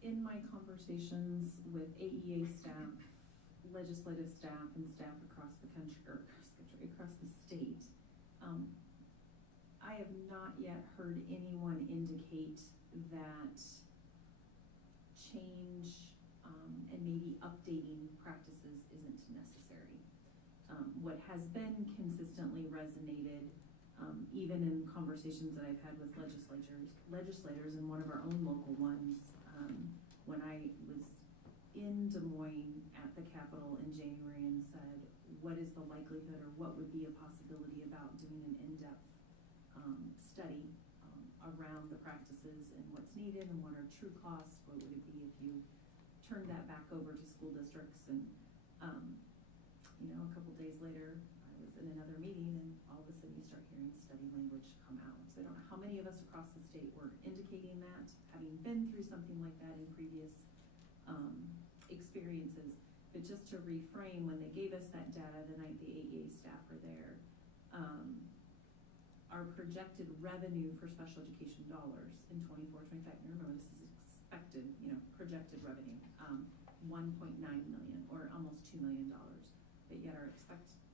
in my conversations with AEA staff, legislative staff, and staff across the country, across the state, I have not yet heard anyone indicate that change and maybe updating practices isn't necessary. What has been consistently resonated, even in conversations that I've had with legislators, and one of our own local ones, when I was in Des Moines at the Capitol in January and said, what is the likelihood or what would be a possibility about doing an in-depth study around the practices and what's needed and what are true costs, what would it be if you turned that back over to school districts. And a couple days later I was in another meeting and all of a sudden you start hearing study language come out. So I don't know how many of us across the state were indicating that, having been through something like that in previous experiences. But just to reframe, when they gave us that data the night the AEA staff were there, our projected revenue for special education dollars in 24-25, remember this is expected, projected revenue, 1.9 million or almost $2 million. But yet our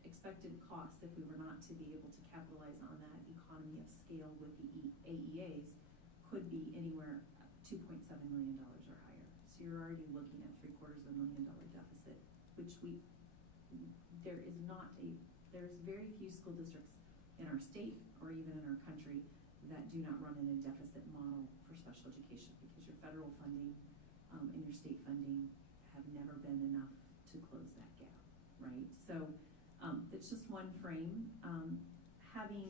expected costs, if we were not to be able to capitalize on that economy of scale with the AEAs, could be anywhere $2.7 million or higher. So you're already looking at $750,000 deficit, which there's very few school districts in our state or even in our country that do not run in a deficit model for special education, because your federal funding and your state funding have never been enough to close that gap, right? So it's just one frame. Having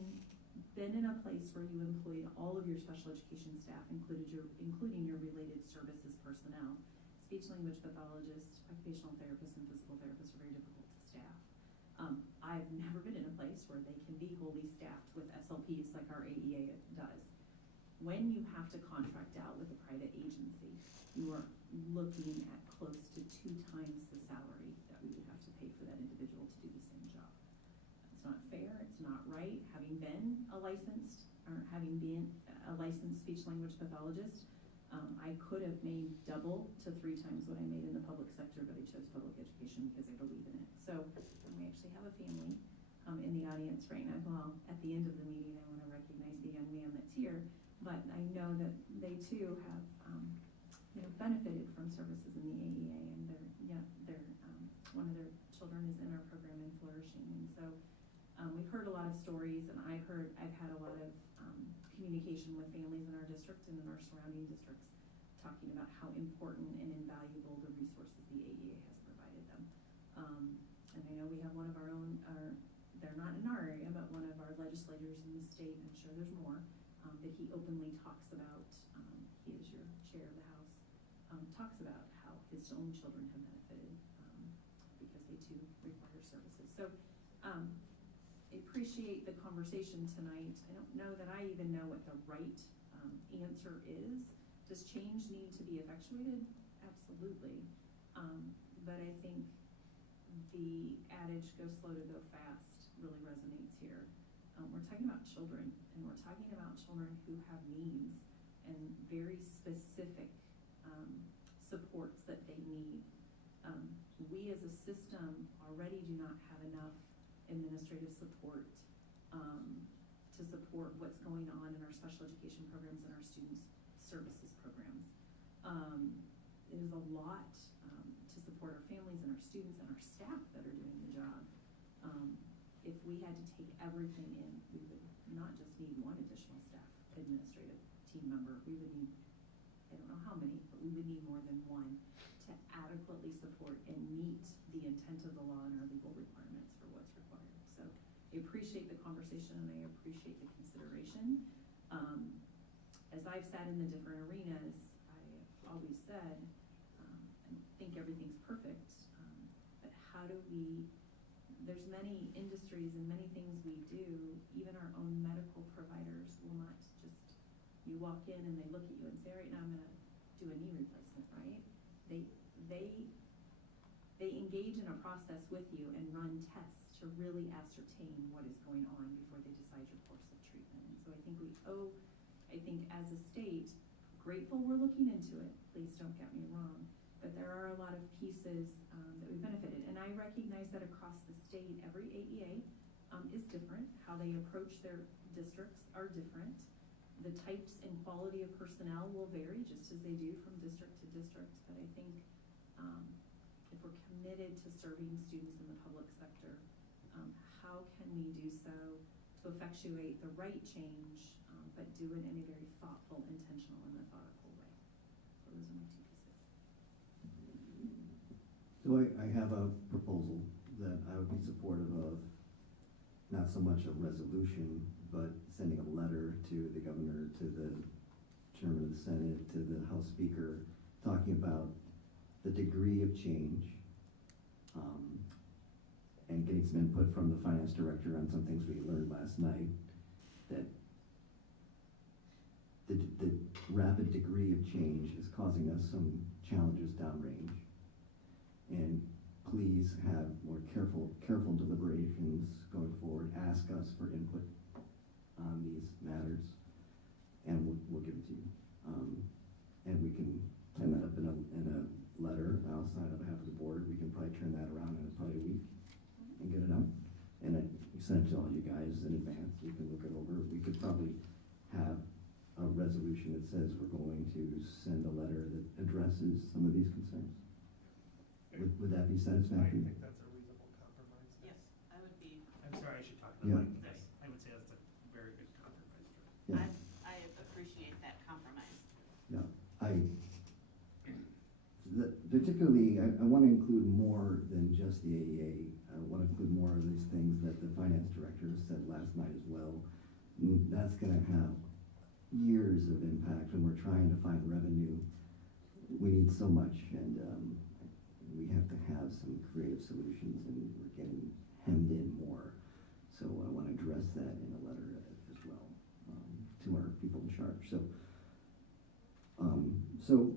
been in a place where you employed all of your special education staff, including your related services personnel, speech language pathologists, occupational therapists, and physical therapists are very difficult to staff. I've never been in a place where they can be wholly staffed with SLPs like our AEA does. When you have to contract out with a private agency, you are looking at close to 2 times the salary that we would have to pay for that individual to do the same job. It's not fair, it's not right. Having been a licensed speech language pathologist, I could have made double to 3 times what I made in the public sector, but I chose public education because I believe in it. So we actually have a family in the audience right now. Well, at the end of the meeting, I want to recognize the young man that's here, but I know that they too have benefited from services in the AEA, and one of their children is in our program and flourishing. And so we've heard a lot of stories, and I've had a lot of communication with families in our district and in our surrounding districts, talking about how important and invaluable the resources the AEA has provided them. And I know we have one of our own, they're not in our area, but one of our legislators in the state, I'm sure there's more, that he openly talks about, he is your chair of the House, talks about how his own children have benefited because they too require services. So I appreciate the conversation tonight. I don't know that I even know what the right answer is Does change need to be effectuated? Absolutely. But I think the adage, go slow to go fast, really resonates here. We're talking about children, and we're talking about children who have needs and very specific supports that they need. We as a system already do not have enough administrative support to support what's going on in our special education programs and our students' services programs. It is a lot to support our families and our students and our staff that are doing the job. If we had to take everything in, we would not just need one additional staff administrative team member. We would need, I don't know how many, but we would need more than one to adequately support and meet the intent of the law and our legal requirements for what's required. So I appreciate the conversation and I appreciate the consideration. As I've sat in the different arenas, I've always said, I think everything's perfect, but how do we, there's many industries and many things we do, even our own medical providers will not just, you walk in and they look at you and say, all right, now I'm gonna do a knee replacement, right? They engage in a process with you and run tests to really ascertain what is going on before they decide your course of treatment. And so I think we owe, I think as a state, grateful we're looking into it, please don't get me wrong, but there are a lot of pieces that we benefited. And I recognize that across the state, every AEA is different. How they approach their districts are different. The types and quality of personnel will vary just as they do from district to district. But I think if we're committed to serving students in the public sector, how can we do so to effectuate the right change, but do it in a very thoughtful, intentional, and methodical way? So those are my two pieces. So I have a proposal that I would be supportive of, not so much a resolution, but sending a letter to the governor, to the chairman of the Senate, to the House Speaker, talking about the degree of change, and getting some input from the finance director on some things we learned last night, that the rapid degree of change is causing us some challenges downrange. And please have more careful deliberations going forward. Ask us for input on these matters, and we'll give it to you. And we can turn that up in a letter. I'll sign on behalf of the board. We can probably turn that around in probably a week and get it out. And I send it to all you guys in advance. You can look it over. We could probably have a resolution that says we're going to send a letter that addresses some of these concerns. Would that be satisfactory? I think that's a reasonable compromise. Yes, I would be. I'm sorry, I should talk Yeah. about this. I would say that's a very good compromise. Yeah. I appreciate that compromise. Yeah, particularly, I want to include more than just the AEA. I want to include more of these things that the finance director said last night as well. That's going to have years of impact when we're trying to find revenue. We need so much, and we have to have some creative solutions, and we're getting hemmed in more. So I want to address that in a letter as well to our people in charge. So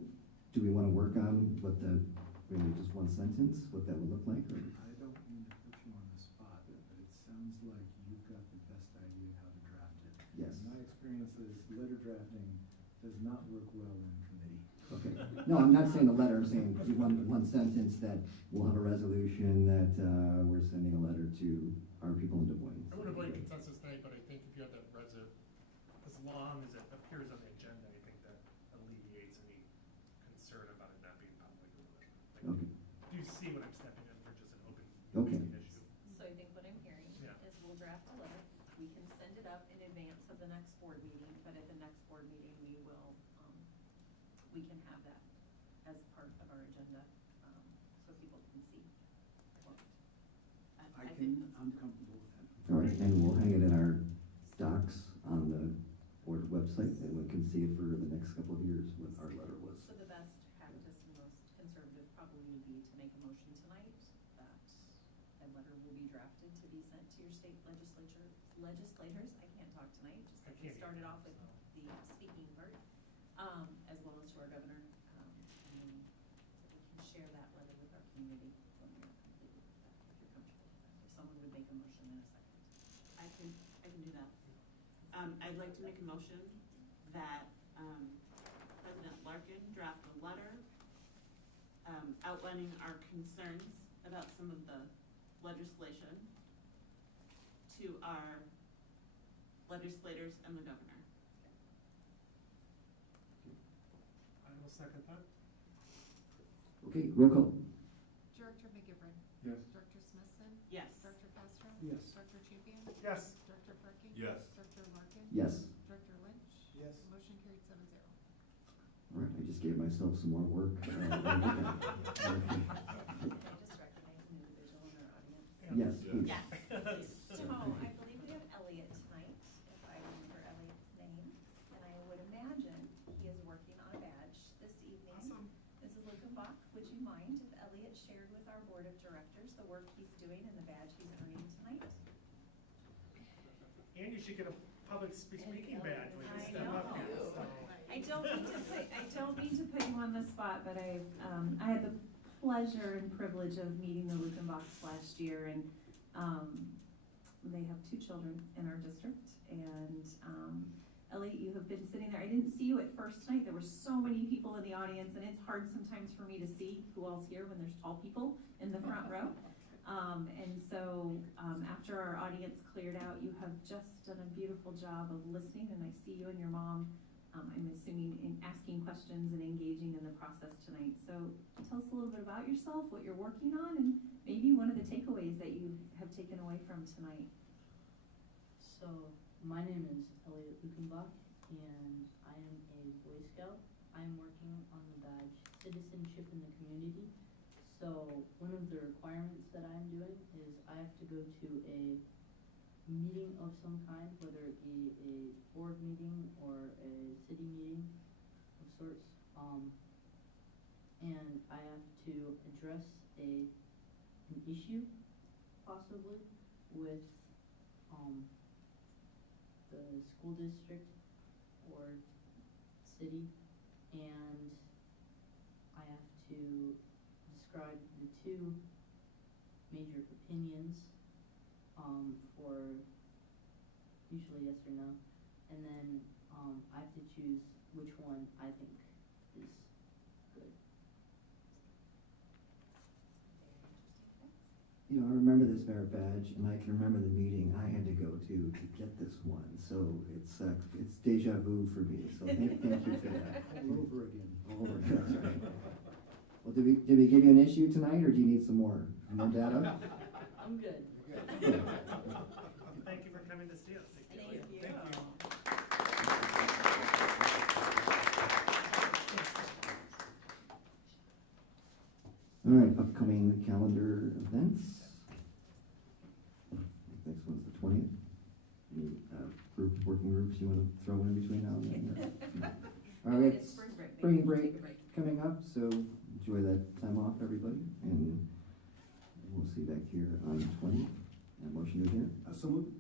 do we want to work on what maybe just one sentence, what that would look like? Or? I don't mean to put you on the spot, but it sounds like you've got the best idea how to draft it. Yes. In my experience is letter drafting does not work well in committee. Okay. No, I'm not saying a letter. I'm saying one sentence that we'll have a resolution that we're sending a letter to our people in Des Moines. I would avoid consensus tonight, but I think if you have that as long as it appears on the agenda, I think that alleviates any concern about it not being public or whatever. Okay. Do you see what I'm stepping in for, just an open Okay. issue? So I think what I'm hearing is we'll draft a letter. We can send it up in advance of the next board meeting, but at the next board meeting, we can have that as part of our agenda, so people can see. I'm comfortable with that. All right, and we'll hang it in our docs on the board website, and we can see it for the next couple of years what our letter was. So the best practice and most conservative probably would be to make a motion tonight that a letter will be drafted to be sent to your state legislators. I can't talk tonight, just like we started off with the speaking part. as well as to our governor. And then so we can share that letter with our community when we are completed with that, if you're comfortable with that. If someone would make a motion in a second. I can do that. I'd like to make a motion that, President Larkin draft a letter, outlining our concerns about some of the legislation to our legislators and the governor. I will second that. Okay, roll call. Director McGivern. Yes. Director Smithson. Yes. Director Castro. Yes. Director Champion. Yes. Director Furky. Yes. Director Larkin. Yes. Director Lynch. Yes. Motion carried 7-0. All right, I just gave myself some more work. Can I just recognize an individual in our audience? Yes, please. Yes. So I believe we have Elliot tonight, if I remember Elliot's name, and I would imagine he is working on a badge this evening. Awesome. Mrs. Lukenbach, would you mind if Elliot shared with our board of directors the work he's doing and the badge he's earning tonight? And you should get a public speaking badge when you I step up know. here, so. I don't mean to put you on the spot, but I had the pleasure and privilege of meeting the Lukenbachs last year, and they have 2 children in our district, and Elliot, you have been sitting there. I didn't see you at first night. There were so many people in the audience, and it's hard sometimes for me to see who all's here when there's tall people in the front row. And so after our audience cleared out, you have just done a beautiful job of listening, and I see you and your mom, I'm assuming, in asking questions and engaging in the process tonight. So tell us a little bit about yourself, what you're working on, and maybe one of the takeaways that you have taken away from tonight. So, my name is Elliot Lukenbach, and I am a Boy Scout. I am working on the badge Citizenship in the Community. So, one of the requirements that I'm doing is I have to go to a meeting of some kind, whether it be a board meeting or a city meeting of sorts, and I have to address an issue, possibly, with the school district or city, and I have to describe the 2 major opinions for usually yes or no, and then I have to choose which one I think is good. You know, I remember this merit badge, and I can remember the meeting I had to go to get this one. So it's deja vu for me. So thank you for that. All over again. All over again, that's right. Well, did we give you an issue tonight, or do you need some more data? I'm good. Good. Thank you for coming to see us. Thank you. All right, upcoming calendar events. Next one's the 20th. Any working groups you want to throw in between now and then? All right, It's spring break. spring Maybe break take a break. coming up, so enjoy that time off, everybody, and we'll see you back here on the 20th. Motion to adjourn. So moved.